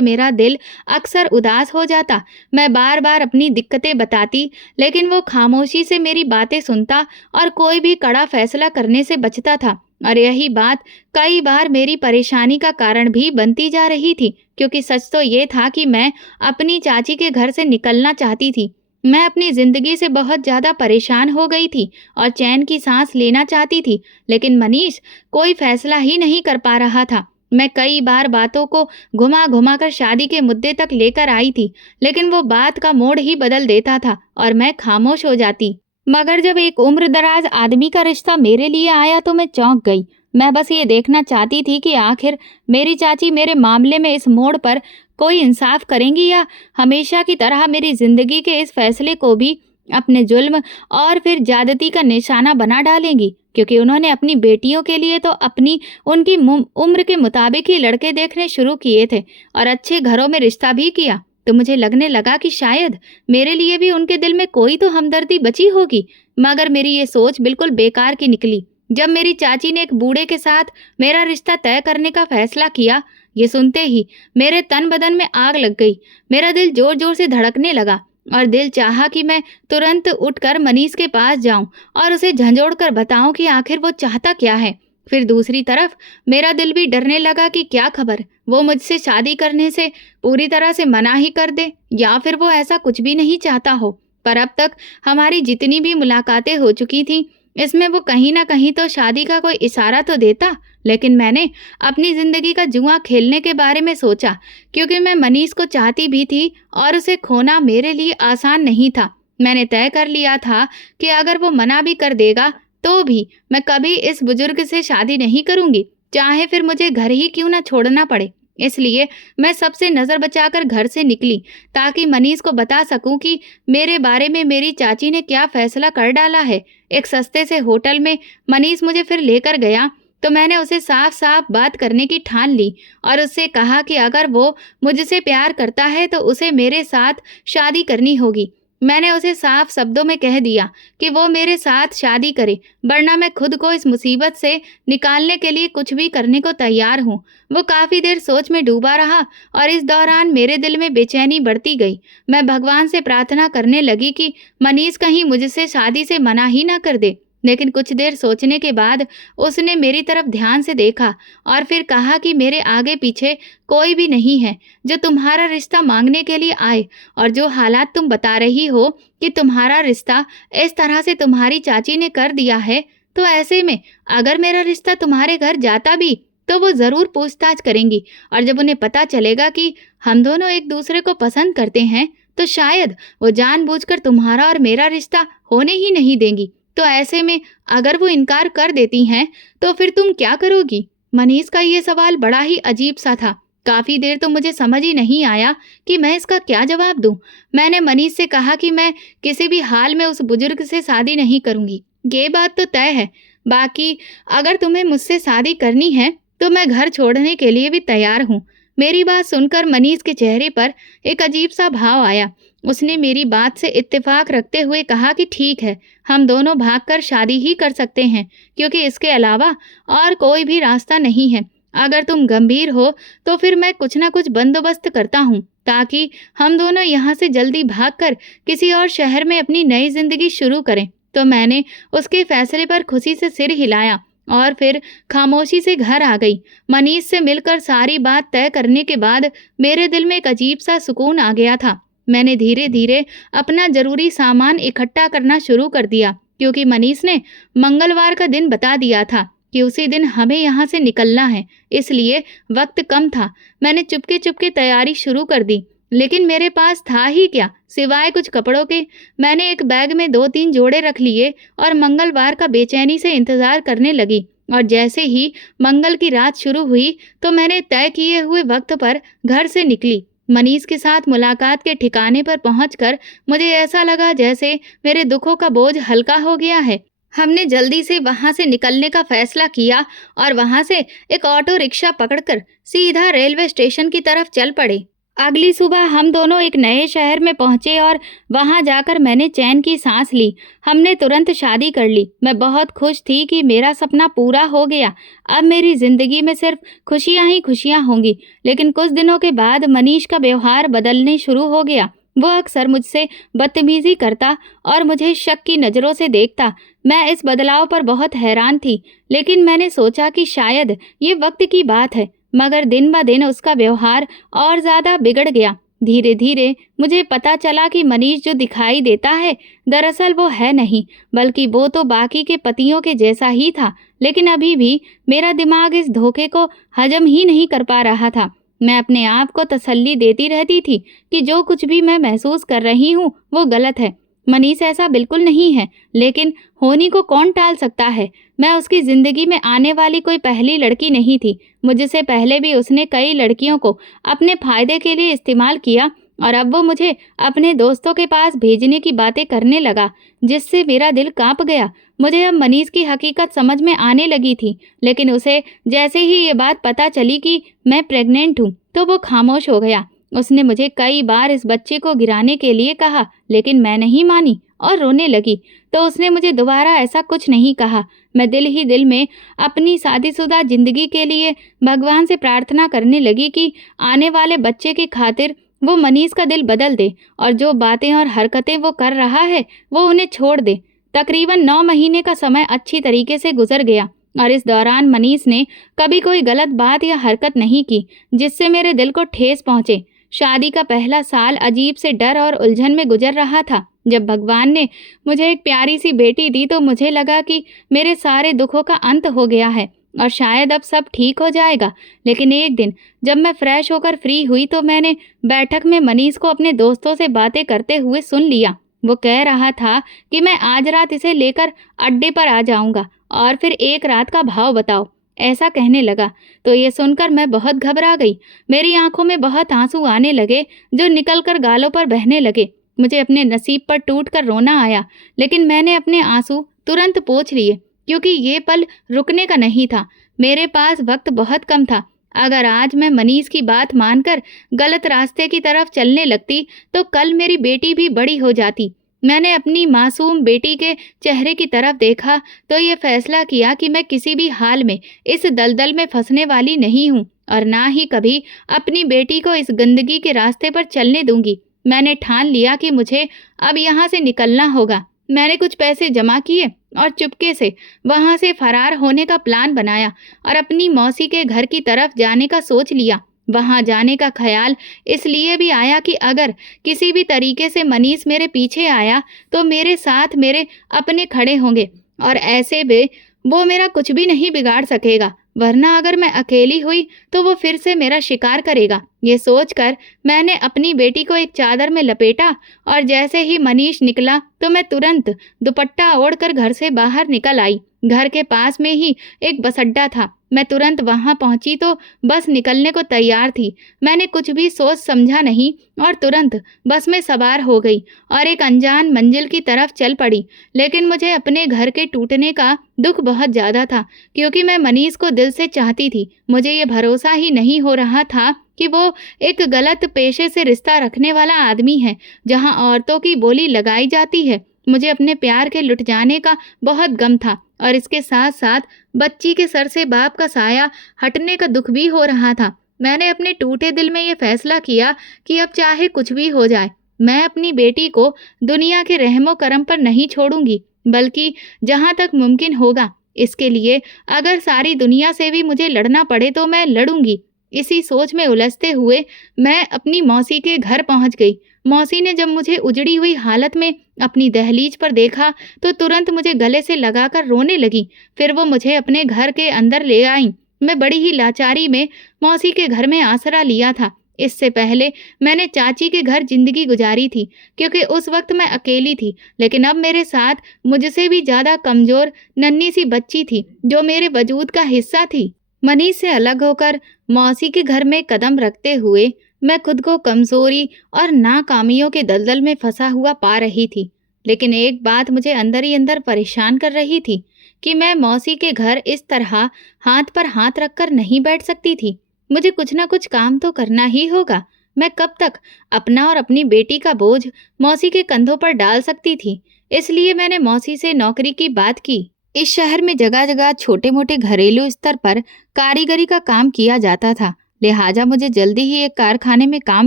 मेरा दिल अक्सर उदास हो जाता। मैं बार बार अपनी दिक्कतें बताती, लेकिन वो खामोशी से मेरी बातें सुनता और कोई भी कड़ा फैसला करने से बचता था। और यही बात कई बार मेरी परेशानी का कारण भी बनती जा रही थी, क्योंकि सच तो ये था कि मैं अपनी चाची के घर से निकलना चाहती थी। मैं अपनी जिंदगी से बहुत ज्यादा परेशान हो गई थी और चैन की सांस लेना चाहती थी, लेकिन मनीष कोई फैसला ही नहीं कर पा रहा था। मैं कई बार बातों को घुमा घुमा कर शादी के मुद्दे तक लेकर आई थी, लेकिन वो बात का मोड़ ही बदल देता था और मैं खामोश हो जाती। मगर जब एक उम्रदराज आदमी का रिश्ता मेरे लिए आया तो मैं चौंक गई। मैं बस ये देखना चाहती थी कि आखिर मेरी चाची मेरे मामले में इस मोड़ पर कोई इंसाफ करेंगी या हमेशा की तरह मेरी जिंदगी के इस फैसले को भी अपने जुल्म और फिर ज्यादती का निशाना बना डालेंगी, क्योंकि उन्होंने अपनी बेटियों के लिए तो अपनी उनकी उम्र के मुताबिक ही लड़के देखने शुरू किए थे और अच्छे घरों में रिश्ता भी किया। तो मुझे लगने लगा कि शायद मेरे लिए भी उनके दिल में कोई तो हमदर्दी बची होगी। मगर मेरी ये सोच बिल्कुल बेकार की निकली। जब मेरी चाची ने एक बूढ़े के साथ मेरा रिश्ता तय करने का फैसला किया, ये सुनते ही मेरे तन बदन में आग लग गई। मेरा दिल जोर जोर से धड़कने लगा और दिल चाहा कि मैं तुरंत उठकर मनीष के पास जाऊं और उसे झंझोड़ कर बताऊं कि आखिर वो चाहता क्या है। फिर दूसरी तरफ मेरा दिल भी डरने लगा कि क्या खबर वो मुझसे शादी करने से पूरी तरह से मना ही कर दे, या फिर वो ऐसा कुछ भी नहीं चाहता हो। पर अब तक हमारी जितनी भी मुलाकातें हो चुकी थीं, इसमें वो कहीं ना कहीं तो शादी का कोई इशारा तो देता। लेकिन मैंने अपनी जिंदगी का जुआ खेलने के बारे में सोचा, क्योंकि मैं मनीष को चाहती भी थी और उसे खोना मेरे लिए आसान नहीं था। मैंने तय कर लिया था कि अगर वो मना भी कर देगा तो भी मैं कभी इस बुजुर्ग से शादी नहीं करूंगी, चाहे फिर मुझे घर ही क्यों ना छोड़ना पड़े। इसलिए मैं सबसे नजर बचाकर घर से निकली, ताकि मनीष को बता सकूं कि मेरे बारे में मेरी चाची ने क्या फैसला कर डाला है। एक सस्ते से होटल में मनीष मुझे फिर लेकर गया तो मैंने उसे साफ साफ बात करने की ठान ली और उससे कहा कि अगर वो मुझसे प्यार करता है तो उसे मेरे साथ शादी करनी होगी। मैंने उसे साफ शब्दों में कह दिया कि वो मेरे साथ शादी करे, वरना मैं खुद को इस मुसीबत से निकालने के लिए कुछ भी करने को तैयार हूँ। वो काफी देर सोच में डूबा रहा और इस दौरान मेरे दिल में बेचैनी बढ़ती गई। मैं भगवान से प्रार्थना करने लगी कि मनीष कहीं मुझसे शादी से मना ही ना कर दे। लेकिन कुछ देर सोचने के बाद उसने मेरी तरफ ध्यान से देखा और फिर कहा कि मेरे आगे पीछे कोई भी नहीं है जो तुम्हारा रिश्ता मांगने के लिए आए, और जो हालात तुम बता रही हो कि तुम्हारा रिश्ता इस तरह से तुम्हारी चाची ने कर दिया है, तो ऐसे में अगर मेरा रिश्ता तुम्हारे घर जाता भी तो वो जरूर पूछताछ करेंगी, और जब उन्हें पता चलेगा कि हम दोनों एक दूसरे को पसंद करते हैं तो शायद वो जानबूझकर तुम्हारा और मेरा रिश्ता होने ही नहीं देंगी। तो ऐसे में अगर वो इनकार कर देती हैं तो फिर तुम क्या करोगी? मनीष का ये सवाल बड़ा ही अजीब सा था। काफी देर तो मुझे समझ ही नहीं आया कि मैं इसका क्या जवाब दूं। मैंने मनीष से कहा कि मैं किसी भी हाल में उस बुजुर्ग से शादी नहीं करूंगी, ये बात तो तय है। बाकी अगर तुम्हें मुझसे शादी करनी है तो मैं घर छोड़ने के लिए भी तैयार हूँ। मेरी बात सुनकर मनीष के चेहरे पर एक अजीब सा भाव आया। उसने मेरी बात से इत्तेफाक रखते हुए कहा कि ठीक है, हम दोनों भागकर शादी ही कर सकते हैं, क्योंकि इसके अलावा और कोई भी रास्ता नहीं है। अगर तुम गंभीर हो तो फिर मैं कुछ ना कुछ बंदोबस्त करता हूँ, ताकि हम दोनों यहाँ से जल्दी भागकर किसी और शहर में अपनी नई जिंदगी शुरू करें। तो मैंने उसके फैसले पर खुशी से सिर हिलाया और फिर खामोशी से घर आ गई। मनीष से मिलकर सारी बात तय करने के बाद मेरे दिल में एक अजीब सा सुकून आ गया था। मैंने धीरे धीरे अपना जरूरी सामान इकट्ठा करना शुरू कर दिया, क्योंकि मनीष ने मंगलवार का दिन बता दिया था कि उसी दिन हमें यहाँ से निकलना है, इसलिए वक्त कम था। मैंने चुपके चुपके तैयारी शुरू कर दी, लेकिन मेरे पास था ही क्या सिवाय कुछ कपड़ों के। मैंने एक बैग में 2-3 जोड़े रख लिए और मंगलवार का बेचैनी से इंतजार करने लगी। और जैसे ही मंगल की रात शुरू हुई तो मैंने तय किए हुए वक्त पर घर से निकली। मनीष के साथ मुलाकात के ठिकाने पर पहुंचकर मुझे ऐसा लगा जैसे मेरे दुखों का बोझ हल्का हो गया है। हमने जल्दी से वहां से निकलने का फैसला किया और वहां से एक ऑटो रिक्शा पकड़कर सीधा रेलवे स्टेशन की तरफ चल पड़े। अगली सुबह हम दोनों एक नए शहर में पहुंचे और वहां जाकर मैंने चैन की सांस ली। हमने तुरंत शादी कर ली। मैं बहुत खुश थी कि मेरा सपना पूरा हो गया। अब मेरी जिंदगी में सिर्फ खुशियां ही खुशियां होंगी। लेकिन कुछ दिनों के बाद मनीष का व्यवहार बदलने शुरू हो गया। वो अक्सर मुझसे बदतमीजी करता और मुझे शक की नज़रों से देखता। मैं इस बदलाव पर बहुत हैरान थी, लेकिन मैंने सोचा कि शायद ये वक्त की बात है। मगर दिन ब दिन उसका व्यवहार और ज़्यादा बिगड़ गया। धीरे धीरे मुझे पता चला कि मनीष जो दिखाई देता है, दरअसल वो है नहीं, बल्कि वो तो बाकी के पतियों के जैसा ही था। लेकिन अभी भी मेरा दिमाग इस धोखे को हजम ही नहीं कर पा रहा था। मैं अपने आप को तसल्ली देती रहती थी कि जो कुछ भी मैं महसूस कर रही हूँ वो गलत है। मनीष ऐसा बिल्कुल नहीं है, लेकिन होनी को कौन टाल सकता है। मैं उसकी ज़िंदगी में आने वाली कोई पहली लड़की नहीं थी। मुझसे पहले भी उसने कई लड़कियों को अपने फ़ायदे के लिए इस्तेमाल किया और अब वो मुझे अपने दोस्तों के पास भेजने की बातें करने लगा, जिससे मेरा दिल काँप गया। मुझे अब मनीष की हकीकत समझ में आने लगी थी, लेकिन उसे जैसे ही ये बात पता चली कि मैं प्रेग्नेंट हूँ, तो वो खामोश हो गया। उसने मुझे कई बार इस बच्चे को गिराने के लिए कहा, लेकिन मैं नहीं मानी और रोने लगी। तो उसने मुझे दोबारा ऐसा कुछ नहीं कहा। मैं दिल ही दिल में अपनी शादीशुदा ज़िंदगी के लिए भगवान से प्रार्थना करने लगी कि आने वाले बच्चे की खातिर वो मनीष का दिल बदल दे और जो बातें और हरकतें वो कर रहा है वो उन्हें छोड़ दे। तकरीबन 9 महीने का समय अच्छी तरीके से गुजर गया और इस दौरान मनीष ने कभी कोई गलत बात या हरकत नहीं की जिससे मेरे दिल को ठेस पहुंचे। शादी का पहला साल अजीब से डर और उलझन में गुजर रहा था। जब भगवान ने मुझे एक प्यारी सी बेटी दी तो मुझे लगा कि मेरे सारे दुखों का अंत हो गया है और शायद अब सब ठीक हो जाएगा। लेकिन एक दिन जब मैं फ्रेश होकर फ्री हुई तो मैंने बैठक में मनीष को अपने दोस्तों से बातें करते हुए सुन लिया। वो कह रहा था कि मैं आज रात इसे लेकर अड्डे पर आ जाऊंगा और फिर एक रात का भाव बताओ, ऐसा कहने लगा। तो ये सुनकर मैं बहुत घबरा गई। मेरी आंखों में बहुत आंसू आने लगे जो निकलकर गालों पर बहने लगे। मुझे अपने नसीब पर टूटकर रोना आया, लेकिन मैंने अपने आंसू तुरंत पोंछ लिए क्योंकि ये पल रुकने का नहीं था। मेरे पास वक्त बहुत कम था। अगर आज मैं मनीष की बात मानकर गलत रास्ते की तरफ चलने लगती तो कल मेरी बेटी भी बड़ी हो जाती। मैंने अपनी मासूम बेटी के चेहरे की तरफ देखा तो ये फैसला किया कि मैं किसी भी हाल में इस दलदल में फंसने वाली नहीं हूँ और ना ही कभी अपनी बेटी को इस गंदगी के रास्ते पर चलने दूंगी। मैंने ठान लिया कि मुझे अब यहाँ से निकलना होगा। मैंने कुछ पैसे जमा किए और चुपके से वहाँ से फरार होने का प्लान बनाया और अपनी मौसी के घर की तरफ जाने का सोच लिया। वहाँ जाने का ख्याल इसलिए भी आया कि अगर किसी भी तरीके से मनीष मेरे पीछे आया तो मेरे साथ मेरे अपने खड़े होंगे और ऐसे में वो मेरा कुछ भी नहीं बिगाड़ सकेगा, वरना अगर मैं अकेली हुई तो वो फिर से मेरा शिकार करेगा। ये सोचकर मैंने अपनी बेटी को एक चादर में लपेटा और जैसे ही मनीष निकला तो मैं तुरंत दुपट्टा ओढ़कर घर से बाहर निकल आई। घर के पास में ही एक बस अड्डा था। मैं तुरंत वहां पहुंची तो बस निकलने को तैयार थी। मैंने कुछ भी सोच समझा नहीं और तुरंत बस में सवार हो गई और एक अनजान मंजिल की तरफ चल पड़ी। लेकिन मुझे अपने घर के टूटने का दुख बहुत ज़्यादा था क्योंकि मैं मनीष को दिल से चाहती थी। मुझे ये भरोसा ही नहीं हो रहा था कि वो एक गलत पेशे से रिश्ता रखने वाला आदमी है जहां औरतों की बोली लगाई जाती है। मुझे अपने प्यार के लुट जाने का बहुत गम था और इसके साथ साथ बच्ची के सर से बाप का साया हटने का दुख भी हो रहा था। मैंने अपने टूटे दिल में ये फैसला किया कि अब चाहे कुछ भी हो जाए, मैं अपनी बेटी को दुनिया के रहमो करम पर नहीं छोड़ूंगी, बल्कि जहां तक मुमकिन होगा इसके लिए अगर सारी दुनिया से भी मुझे लड़ना पड़े तो मैं लड़ूंगी। इसी सोच में उलझते हुए मैं अपनी मौसी के घर पहुंच गई। मौसी ने जब मुझे उजड़ी हुई हालत में अपनी दहलीज पर देखा तो तुरंत मुझे गले से लगाकर रोने लगी। फिर वो मुझे अपने घर के अंदर ले आईं। मैं बड़ी ही लाचारी में मौसी के घर में आसरा लिया था। इससे पहले मैंने चाची के घर जिंदगी गुजारी थी क्योंकि उस वक्त मैं अकेली थी, लेकिन अब मेरे साथ मुझसे भी ज़्यादा कमज़ोर नन्ही सी बच्ची थी जो मेरे वजूद का हिस्सा थी। मनीष से अलग होकर मौसी के घर में कदम रखते हुए मैं खुद को कमजोरी और नाकामियों के दलदल में फंसा हुआ पा रही थी। लेकिन एक बात मुझे अंदर ही अंदर परेशान कर रही थी कि मैं मौसी के घर इस तरह हाथ पर हाथ रखकर नहीं बैठ सकती थी। मुझे कुछ ना कुछ काम तो करना ही होगा। मैं कब तक अपना और अपनी बेटी का बोझ मौसी के कंधों पर डाल सकती थी। इसलिए मैंने मौसी से नौकरी की बात की। इस शहर में जगह जगह छोटे मोटे घरेलू स्तर पर कारीगरी का काम किया जाता था, लिहाजा मुझे जल्दी ही एक कारखाने में काम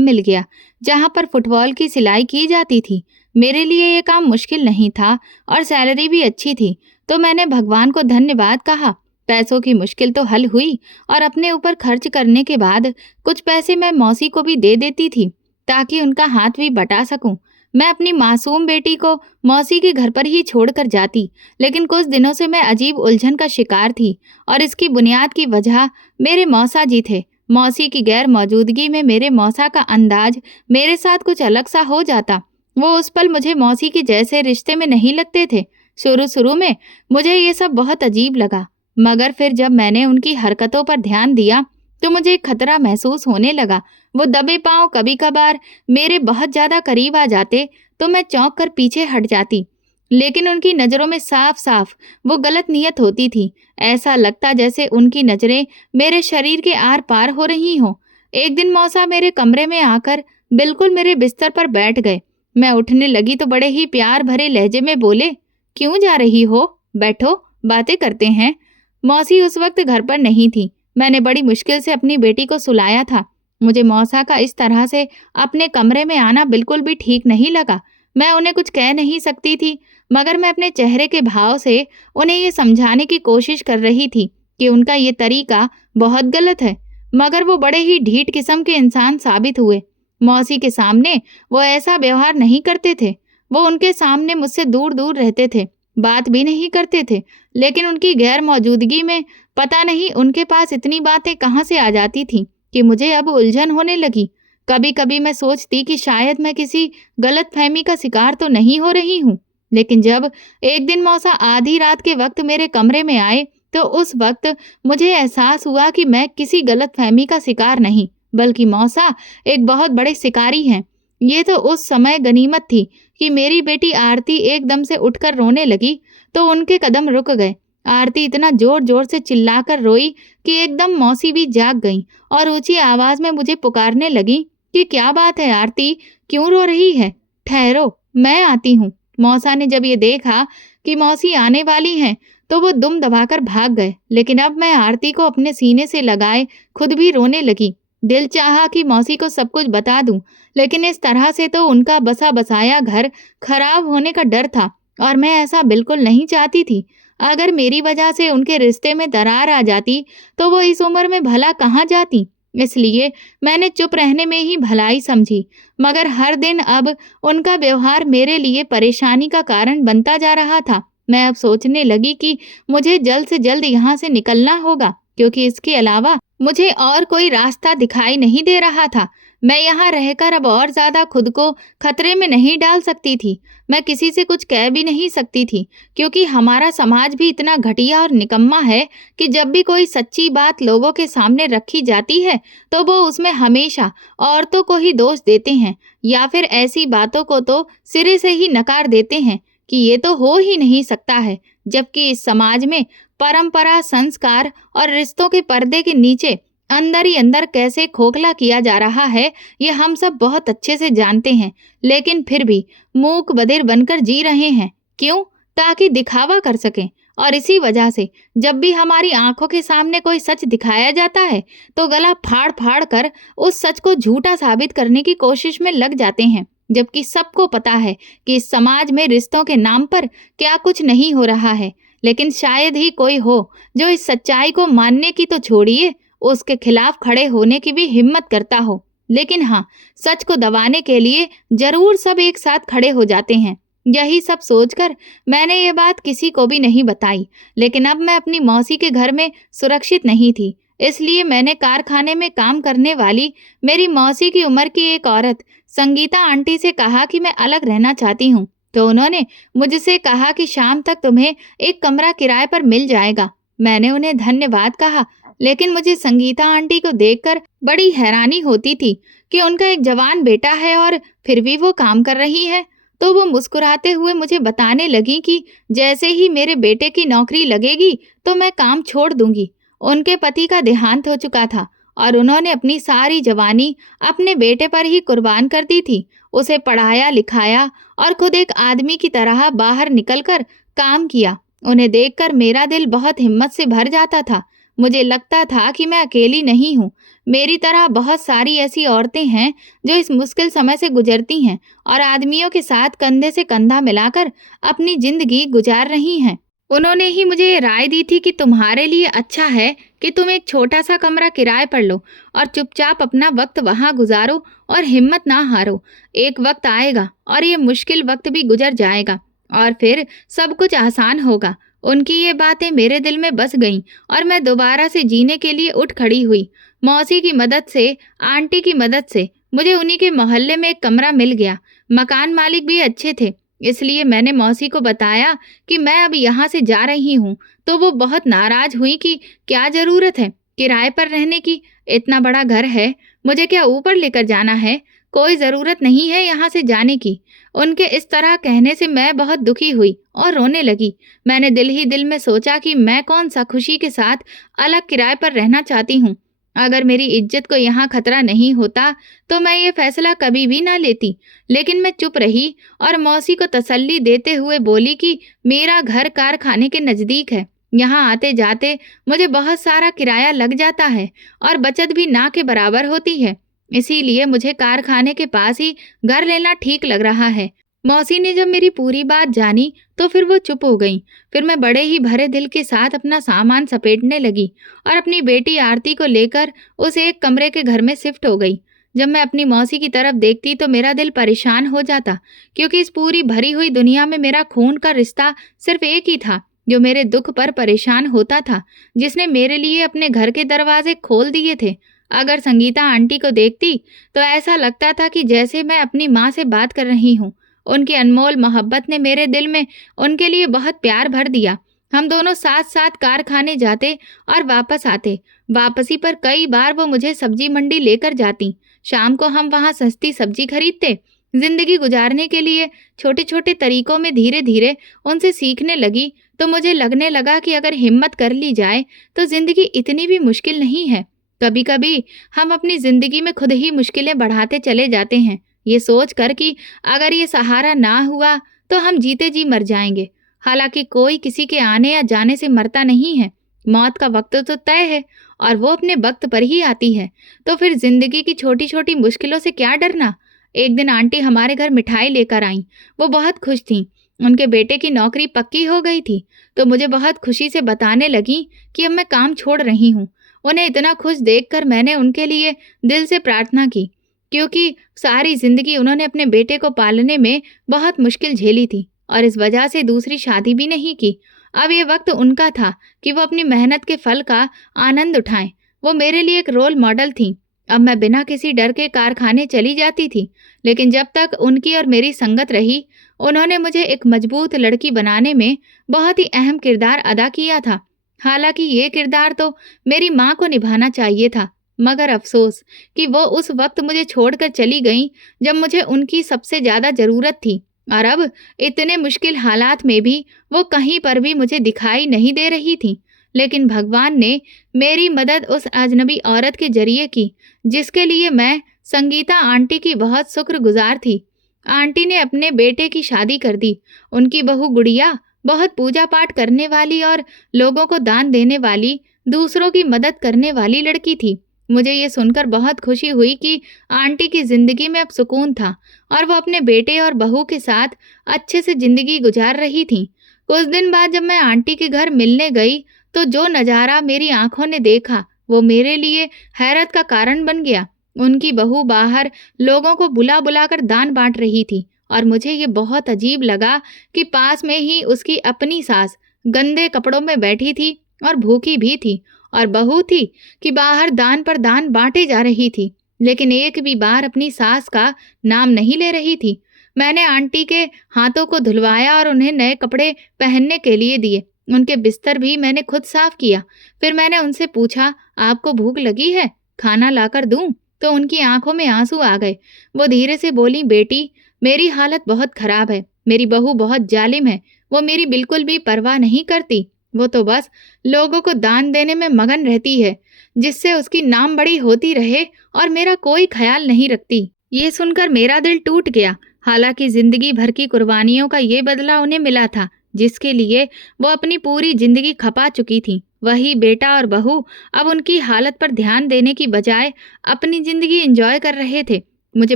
मिल गया जहां पर फुटबॉल की सिलाई की जाती थी। मेरे लिए ये काम मुश्किल नहीं था और सैलरी भी अच्छी थी, तो मैंने भगवान को धन्यवाद कहा। पैसों की मुश्किल तो हल हुई और अपने ऊपर खर्च करने के बाद कुछ पैसे मैं मौसी को भी दे देती थी ताकि उनका हाथ भी बटा सकूं। मैं अपनी मासूम बेटी को मौसी के घर पर ही छोड़कर जाती, लेकिन कुछ दिनों से मैं अजीब उलझन का शिकार थी और इसकी बुनियाद की वजह मेरे मौसा जी थे। मौसी की गैर मौजूदगी में मेरे मौसा का अंदाज मेरे साथ कुछ अलग सा हो जाता। वो उस पल मुझे मौसी के जैसे रिश्ते में नहीं लगते थे। शुरू शुरू में मुझे ये सब बहुत अजीब लगा, मगर फिर जब मैंने उनकी हरकतों पर ध्यान दिया तो मुझे एक खतरा महसूस होने लगा। वो दबे पांव कभी कभार मेरे बहुत ज्यादा करीब आ जाते तो मैं चौंक कर पीछे हट जाती, लेकिन उनकी नजरों में साफ साफ वो गलत नीयत होती थी। ऐसा लगता जैसे उनकी नजरें मेरे शरीर के आर पार हो रही हों। एक दिन मौसा मेरे कमरे में आकर बिल्कुल मेरे बिस्तर पर बैठ गए। मैं उठने लगी तो बड़े ही प्यार भरे लहजे में बोले, क्यों जा रही हो? बैठो, बातें करते हैं। मौसी उस वक्त घर पर नहीं थी। मैंने बड़ी मुश्किल से अपनी बेटी को सुलाया था। मुझे मौसा का इस तरह से अपने कमरे में आना बिल्कुल भी ठीक नहीं लगा। मैं उन्हें कुछ कह नहीं सकती थी, मगर मैं अपने चेहरे के भाव से उन्हें ये समझाने की कोशिश कर रही थी कि उनका ये तरीका बहुत गलत है। मगर वो बड़े ही ढीठ किस्म के इंसान साबित हुए। मौसी के सामने वो ऐसा व्यवहार नहीं करते थे। वो उनके सामने मुझसे दूर दूर रहते थे, बात भी नहीं करते थे, लेकिन उनकी गैर मौजूदगी में पता नहीं उनके पास इतनी बातें कहाँ से आ जाती थीं कि मुझे अब उलझन होने लगी। कभी कभी मैं सोचती कि शायद मैं किसी गलतफहमी का शिकार तो नहीं हो रही हूँ, लेकिन जब एक दिन मौसा आधी रात के वक्त मेरे कमरे में आए तो उस वक्त मुझे एहसास हुआ कि मैं किसी गलतफहमी का शिकार नहीं, बल्कि मौसा एक बहुत बड़े शिकारी हैं। ये तो उस समय गनीमत थी कि मेरी बेटी आरती एकदम से उठकर रोने लगी तो उनके कदम रुक गए। आरती इतना जोर जोर से चिल्लाकर रोई कि एकदम मौसी भी जाग गईं और ऊंची आवाज में मुझे पुकारने लगी कि क्या बात है आरती, क्यों रो रही है? ठहरो, मैं आती हूँ। मौसा ने जब ये देखा कि मौसी आने वाली हैं तो वो दुम दबाकर भाग गए, लेकिन अब मैं आरती को अपने सीने से लगाए खुद भी रोने लगी। दिल चाहा कि मौसी को सब कुछ बता दूं, लेकिन इस तरह से तो उनका बसा बसाया घर खराब होने का डर था और मैं ऐसा बिल्कुल नहीं चाहती थी। अगर मेरी वजह से उनके रिश्ते में दरार आ जाती तो वो इस उम्र में भला कहाँ जाती। इसलिए मैंने चुप रहने में ही भलाई समझी, मगर हर दिन अब उनका व्यवहार मेरे लिए परेशानी का कारण बनता जा रहा था। मैं अब सोचने लगी कि मुझे जल्द से जल्द यहाँ से निकलना होगा, क्योंकि इसके अलावा मुझे और कोई रास्ता दिखाई नहीं दे रहा था। मैं यहाँ रहकर अब और ज्यादा खुद को खतरे में नहीं डाल सकती थी। मैं किसी से कुछ कह भी नहीं सकती थी, क्योंकि हमारा समाज भी इतना घटिया और निकम्मा है कि जब भी कोई सच्ची बात लोगों के सामने रखी जाती है तो वो उसमें हमेशा औरतों को ही दोष देते हैं, या फिर ऐसी बातों को तो सिरे से ही नकार देते हैं कि ये तो हो ही नहीं सकता है। जबकि इस समाज में परंपरा, संस्कार और रिश्तों के पर्दे के नीचे अंदर ही अंदर कैसे खोखला किया जा रहा है, ये हम सब बहुत अच्छे से जानते हैं, लेकिन फिर भी मूक बधिर बनकर जी रहे हैं। क्यों? ताकि दिखावा कर सकें। और इसी वजह से जब भी हमारी आंखों के सामने कोई सच दिखाया जाता है तो गला फाड़ फाड़ कर उस सच को झूठा साबित करने की कोशिश में लग जाते हैं, जबकि सबको पता है कि इस समाज में रिश्तों के नाम पर क्या कुछ नहीं हो रहा है। लेकिन शायद ही कोई हो जो इस सच्चाई को मानने की तो छोड़िए, उसके खिलाफ खड़े होने की भी हिम्मत करता हो। लेकिन हाँ, सच को दबाने के लिए जरूर सब एक साथ खड़े हो जाते हैं। यही सब सोचकर मैंने ये बात किसी को भी नहीं बताई, लेकिन अब मैं अपनी मौसी के घर में सुरक्षित नहीं थी। इसलिए मैंने कारखाने में काम करने वाली मेरी मौसी की उम्र की एक औरत संगीता आंटी से कहा कि मैं अलग रहना चाहती हूँ, तो उन्होंने मुझसे कहा कि शाम तक तुम्हें एक कमरा किराए पर मिल जाएगा। मैंने उन्हें धन्यवाद कहा, लेकिन मुझे संगीता आंटी को देखकर बड़ी हैरानी होती थी कि उनका एक जवान बेटा है और फिर भी वो काम कर रही है। तो वो मुस्कुराते हुए मुझे बताने लगी कि जैसे ही मेरे बेटे की नौकरी लगेगी तो मैं काम छोड़ दूंगी। उनके पति का देहांत हो चुका था और उन्होंने अपनी सारी जवानी अपने बेटे पर ही कुर्बान कर दी थी। उसे पढ़ाया लिखाया और खुद एक आदमी की तरह बाहर निकलकर काम किया। उन्हें देखकर मेरा दिल बहुत हिम्मत से भर जाता था। मुझे लगता था कि मैं अकेली नहीं हूँ। मेरी तरह बहुत सारी ऐसी औरतें हैं जो इस मुश्किल समय से गुजरती हैं और आदमियों के साथ कंधे से कंधा मिलाकर अपनी जिंदगी गुजार रही हैं। उन्होंने ही मुझे ये राय दी थी कि तुम्हारे लिए अच्छा है कि तुम एक छोटा सा कमरा किराए पर लो और चुपचाप अपना वक्त वहां गुजारो और हिम्मत ना हारो। एक वक्त आएगा और ये मुश्किल वक्त भी गुजर जाएगा और फिर सब कुछ आसान होगा। उनकी ये बातें मेरे दिल में बस गईं और मैं दोबारा से जीने के लिए उठ खड़ी हुई। मौसी की मदद से, आंटी की मदद से मुझे उन्हीं के मोहल्ले में एक कमरा मिल गया। मकान मालिक भी अच्छे थे, इसलिए मैंने मौसी को बताया कि मैं अब यहाँ से जा रही हूँ। तो वो बहुत नाराज हुई कि क्या जरूरत है किराए पर रहने की, इतना बड़ा घर है, मुझे क्या ऊपर लेकर जाना है, कोई जरूरत नहीं है यहाँ से जाने की। उनके इस तरह कहने से मैं बहुत दुखी हुई और रोने लगी। मैंने दिल ही दिल में सोचा कि मैं कौन सा खुशी के साथ अलग किराए पर रहना चाहती हूँ। अगर मेरी इज्जत को यहाँ खतरा नहीं होता तो मैं ये फैसला कभी भी ना लेती। लेकिन मैं चुप रही और मौसी को तसल्ली देते हुए बोली कि मेरा घर कारखाने के नज़दीक है, यहाँ आते जाते मुझे बहुत सारा किराया लग जाता है और बचत भी ना के बराबर होती है। इसीलिए मुझे कारखाने के पास ही घर लेना ठीक लग रहा है। मौसी ने जब मेरी पूरी बात जानी तो फिर वो चुप हो गई। फिर मैं बड़े ही भरे दिल के साथ अपना सामान सपेटने लगी और अपनी बेटी आरती को लेकर उस एक कमरे के घर में शिफ्ट हो गई। जब मैं अपनी मौसी की तरफ देखती तो मेरा दिल परेशान हो जाता, क्योंकि इस पूरी भरी हुई दुनिया में मेरा खून का रिश्ता सिर्फ एक ही था जो मेरे दुख पर परेशान होता था, जिसने मेरे लिए अपने घर के दरवाजे खोल दिए थे। अगर संगीता आंटी को देखती तो ऐसा लगता था कि जैसे मैं अपनी माँ से बात कर रही हूँ। उनकी अनमोल मोहब्बत ने मेरे दिल में उनके लिए बहुत प्यार भर दिया। हम दोनों साथ साथ कारखाने जाते और वापस आते। वापसी पर कई बार वो मुझे सब्जी मंडी लेकर जाती। शाम को हम वहाँ सस्ती सब्जी खरीदते। जिंदगी गुजारने के लिए छोटे छोटे तरीकों में धीरे धीरे उनसे सीखने लगी तो मुझे लगने लगा कि अगर हिम्मत कर ली जाए तो जिंदगी इतनी भी मुश्किल नहीं है। कभी कभी हम अपनी जिंदगी में खुद ही मुश्किलें बढ़ाते चले जाते हैं, ये सोच कर कि अगर ये सहारा ना हुआ तो हम जीते जी मर जाएंगे। हालांकि कोई किसी के आने या जाने से मरता नहीं है। मौत का वक्त तो तय है और वो अपने वक्त पर ही आती है। तो फिर जिंदगी की छोटी छोटी मुश्किलों से क्या डरना। एक दिन आंटी हमारे घर मिठाई लेकर आई। वो बहुत खुश थीं। उनके बेटे की नौकरी पक्की हो गई थी। तो मुझे बहुत खुशी से बताने लगी कि अब मैं काम छोड़ रही हूँ। उन्हें इतना खुश देखकर मैंने उनके लिए दिल से प्रार्थना की, क्योंकि सारी जिंदगी उन्होंने अपने बेटे को पालने में बहुत मुश्किल झेली थी और इस वजह से दूसरी शादी भी नहीं की। अब ये वक्त उनका था कि वो अपनी मेहनत के फल का आनंद उठाएं। वो मेरे लिए एक रोल मॉडल थी। अब मैं बिना किसी डर के कारखाने चली जाती थी, लेकिन जब तक उनकी और मेरी संगत रही, उन्होंने मुझे एक मजबूत लड़की बनाने में बहुत ही अहम किरदार अदा किया था। हालांकि ये किरदार तो मेरी माँ को निभाना चाहिए था, मगर अफसोस कि वो उस वक्त मुझे छोड़कर चली गईं जब मुझे उनकी सबसे ज्यादा जरूरत थी। और अब इतने मुश्किल हालात में भी वो कहीं पर भी मुझे दिखाई नहीं दे रही थी। लेकिन भगवान ने मेरी मदद उस अजनबी औरत के जरिए की, जिसके लिए मैं संगीता आंटी की बहुत शुक्रगुजार थी। आंटी ने अपने बेटे की शादी कर दी। उनकी बहू गुड़िया बहुत पूजा पाठ करने वाली और लोगों को दान देने वाली, दूसरों की मदद करने वाली लड़की थी। मुझे ये सुनकर बहुत खुशी हुई कि आंटी की जिंदगी में अब सुकून था और वो अपने बेटे और बहू के साथ अच्छे से जिंदगी गुजार रही थी। कुछ दिन बाद जब मैं आंटी के घर मिलने गई तो जो नज़ारा मेरी आंखों ने देखा वो मेरे लिए हैरत का कारण बन गया। उनकी बहू बाहर लोगों को बुला बुलाकर दान बांट रही थी और मुझे ये बहुत अजीब लगा कि पास में ही उसकी अपनी सास गंदे कपड़ों में बैठी थी और भूखी भी थी, और बहू थी कि बाहर दान पर दान बांटे जा रही थी, लेकिन एक भी बार अपनी सास का नाम नहीं ले रही थी। मैंने आंटी के हाथों को धुलवाया और उन्हें नए कपड़े पहनने के लिए दिए। उनके बिस्तर भी मैंने खुद साफ किया। फिर मैंने उनसे पूछा, आपको भूख लगी है, खाना लाकर दूं? तो उनकी आंखों में आंसू आ गए। वो धीरे से बोली, बेटी मेरी हालत बहुत खराब है, मेरी बहू बहुत जालिम है, वो मेरी बिल्कुल भी परवाह नहीं करती, वो तो बस लोगों को दान देने में मगन रहती है। जिससे उसकी नाम बड़ी होती रहे और मेरा कोई ख्याल नहीं रखती। ये सुनकर मेरा दिल टूट गया। हालांकि जिंदगी भर की कुर्बानियों का ये बदला उन्हें मिला था, जिसके लिए वो अपनी पूरी जिंदगी खपा चुकी थी। वही बेटा और बहू अब उनकी हालत पर ध्यान देने की बजाय अपनी जिंदगी एंजॉय कर रहे थे। मुझे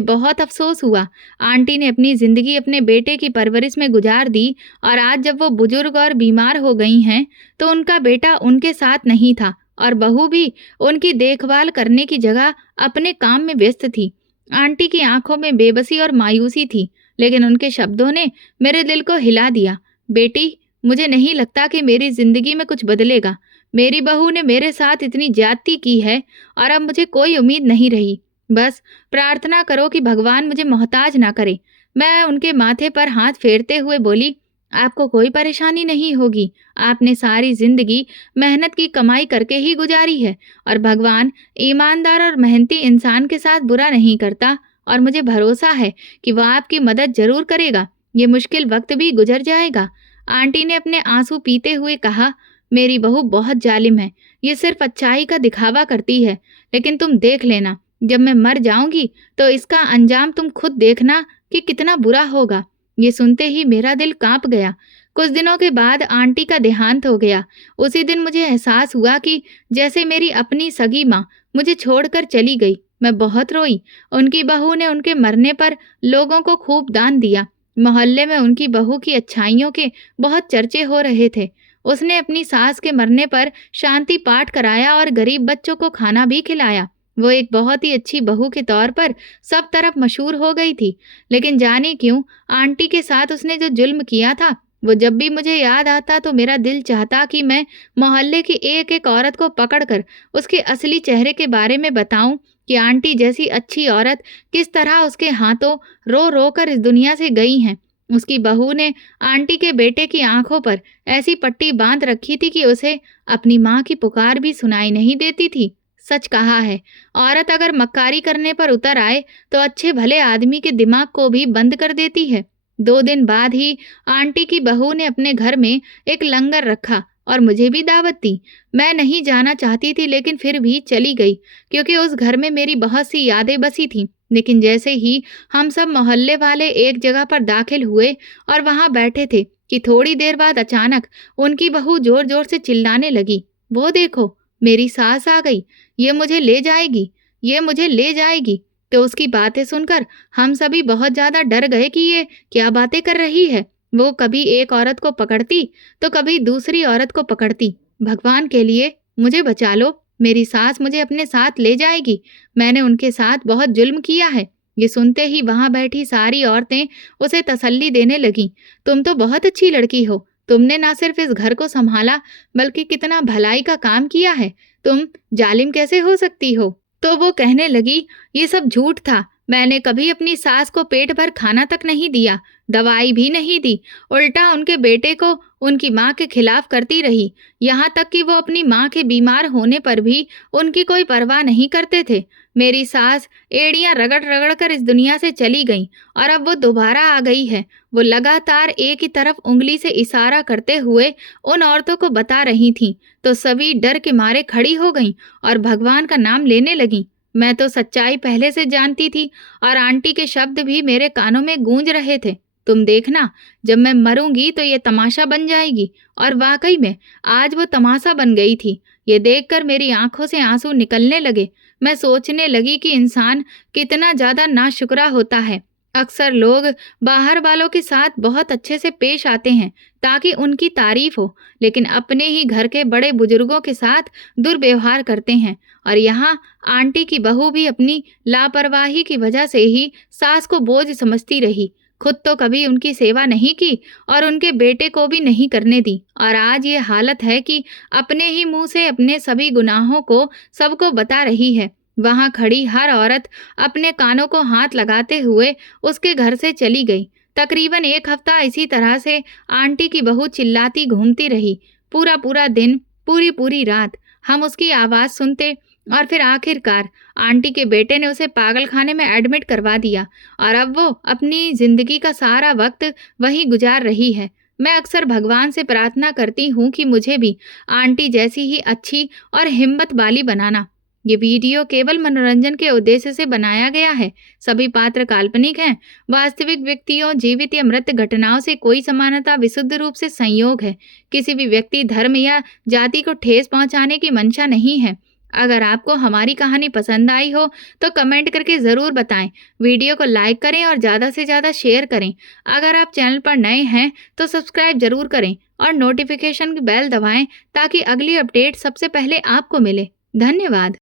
बहुत अफसोस हुआ। आंटी ने अपनी जिंदगी अपने बेटे की परवरिश में गुजार दी और आज जब वो बुजुर्ग और बीमार हो गई हैं, तो उनका बेटा उनके साथ नहीं था और बहू भी उनकी देखभाल करने की जगह अपने काम में व्यस्त थी। आंटी की आंखों में बेबसी और मायूसी थी, लेकिन उनके शब्दों ने मेरे दिल को हिला दिया। बेटी, मुझे नहीं लगता कि मेरी जिंदगी में कुछ बदलेगा। मेरी बहू ने मेरे साथ इतनी ज्यादती की है और अब मुझे कोई उम्मीद नहीं रही। बस प्रार्थना करो कि भगवान मुझे मोहताज ना करे। मैं उनके माथे पर हाथ फेरते हुए बोली, आपको कोई परेशानी नहीं होगी। आपने सारी जिंदगी मेहनत की कमाई करके ही गुजारी है और भगवान ईमानदार और मेहनती इंसान के साथ बुरा नहीं करता और मुझे भरोसा है कि वह आपकी मदद जरूर करेगा। ये मुश्किल वक्त भी गुजर जाएगा। आंटी ने अपने आंसू पीते हुए कहा, मेरी बहू बहुत जालिम है। ये सिर्फ अच्छाई का दिखावा करती है, लेकिन तुम देख लेना, जब मैं मर जाऊंगी तो इसका अंजाम तुम खुद देखना कि कितना बुरा होगा। ये सुनते ही मेरा दिल कांप गया। कुछ दिनों के बाद आंटी का देहांत हो गया। उसी दिन मुझे एहसास हुआ कि जैसे मेरी अपनी सगी माँ मुझे छोड़कर चली गई। मैं बहुत रोई। उनकी बहू ने उनके मरने पर लोगों को खूब दान दिया। मोहल्ले में उनकी बहू की अच्छाइयों के बहुत चर्चे हो रहे थे। उसने अपनी सास के मरने पर शांति पाठ कराया और गरीब बच्चों को खाना भी खिलाया। वो एक बहुत ही अच्छी बहू के तौर पर सब तरफ मशहूर हो गई थी। लेकिन जाने क्यों आंटी के साथ उसने जो जुल्म किया था, वो जब भी मुझे याद आता तो मेरा दिल चाहता कि मैं मोहल्ले की एक एक औरत को पकड़कर उसके असली चेहरे के बारे में बताऊं कि आंटी जैसी अच्छी औरत किस तरह उसके हाथों रो रो कर इस दुनिया से गई हैं। उसकी बहू ने आंटी के बेटे की आंखों पर ऐसी पट्टी बांध रखी थी कि उसे अपनी माँ की पुकार भी सुनाई नहीं देती थी। सच कहा है, औरत अगर मक्कारी करने पर उतर आए तो अच्छे भले आदमी के दिमाग को भी बंद कर देती है। 2 दिन बाद ही आंटी की बहू ने अपने घर में एक लंगर रखा और मुझे भी दावत दी। मैं नहीं जाना चाहती थी, लेकिन फिर भी चली गई, क्योंकि उस घर में मेरी बहुत सी यादें बसी थीं। लेकिन जैसे ही हम सब मोहल्ले वाले एक जगह पर दाखिल हुए और वहां बैठे थे कि थोड़ी देर बाद अचानक उनकी बहू जोर जोर से चिल्लाने लगी, वो देखो, मेरी सास आ गई, ये मुझे ले जाएगी, ये मुझे ले जाएगी। तो उसकी बातें सुनकर हम सभी बहुत ज्यादा डर गए कि ये क्या बातें कर रही है। वो कभी एक औरत को पकड़ती तो कभी दूसरी औरत को पकड़ती। भगवान के लिए मुझे बचा लो, मेरी सास मुझे अपने साथ ले जाएगी, मैंने उनके साथ बहुत जुल्म किया है। ये सुनते ही वहां बैठी सारी औरतें उसे तसल्ली देने लगीं। तुम तो बहुत अच्छी लड़की हो, तुमने ना सिर्फ इस घर को संभाला बल्कि कितना भलाई का काम किया है, तुम जालिम कैसे हो सकती हो। तो वो कहने लगी, ये सब झूठ था, मैंने कभी अपनी सास को पेट भर खाना तक नहीं दिया, दवाई भी नहीं दी, उल्टा उनके बेटे को उनकी माँ के खिलाफ करती रही। यहाँ तक कि वो अपनी माँ के बीमार होने पर भी उनकी कोई परवाह नहीं करते थे। मेरी सास एड़ियां रगड़ रगड़ कर इस दुनिया से चली गई और अब वो दोबारा आ गई है। वो लगातार एक ही तरफ उंगली से इशारा करते हुए उन औरतों को बता रही थीं, तो सभी डर के मारे खड़ी हो गईं और भगवान का नाम लेने लगीं। मैं तो सच्चाई पहले से जानती थी और आंटी के शब्द भी मेरे कानों में गूंज रहे थे। तुम देखना, जब मैं मरूंगी तो ये तमाशा बन जाएगी। और वाकई में आज वो तमाशा बन गई थी। ये देखकर मेरी आंखों से आंसू निकलने लगे। मैं सोचने लगी कि इंसान कितना ज्यादा नाशुक्रा होता है। अक्सर लोग बाहर वालों के साथ बहुत अच्छे से पेश आते हैं ताकि उनकी तारीफ हो, लेकिन अपने ही घर के बड़े बुजुर्गों के साथ दुर्व्यवहार करते हैं। और यहाँ आंटी की बहू भी अपनी लापरवाही की वजह से ही सास को बोझ समझती रही। खुद तो कभी उनकी सेवा नहीं की और उनके बेटे को भी नहीं करने दी, और आज ये हालत है कि अपने ही मुंह से अपने सभी गुनाहों को सबको बता रही है। वहां खड़ी हर औरत अपने कानों को हाथ लगाते हुए उसके घर से चली गई। तकरीबन 1 हफ्ता इसी तरह से आंटी की बहू चिल्लाती घूमती रही। पूरा पूरा दिन, पूरी पूरी रात हम उसकी आवाज सुनते और फिर आखिरकार आंटी के बेटे ने उसे पागलखाने में एडमिट करवा दिया और अब वो अपनी जिंदगी का सारा वक्त वहीं गुजार रही है। मैं अक्सर भगवान से प्रार्थना करती हूँ कि मुझे भी आंटी जैसी ही अच्छी और हिम्मत वाली बनाना। ये वीडियो केवल मनोरंजन के उद्देश्य से बनाया गया है। सभी पात्र काल्पनिक हैं। वास्तविक व्यक्तियों, जीवित या मृत घटनाओं से कोई समानता विशुद्ध रूप से संयोग है। किसी भी व्यक्ति, धर्म या जाति को ठेस पहुंचाने की मंशा नहीं है। अगर आपको हमारी कहानी पसंद आई हो तो कमेंट करके ज़रूर बताएं। वीडियो को लाइक करें और ज़्यादा से ज़्यादा शेयर करें। अगर आप चैनल पर नए हैं तो सब्सक्राइब ज़रूर करें और नोटिफिकेशन की बेल दबाएं ताकि अगली अपडेट सबसे पहले आपको मिले। धन्यवाद।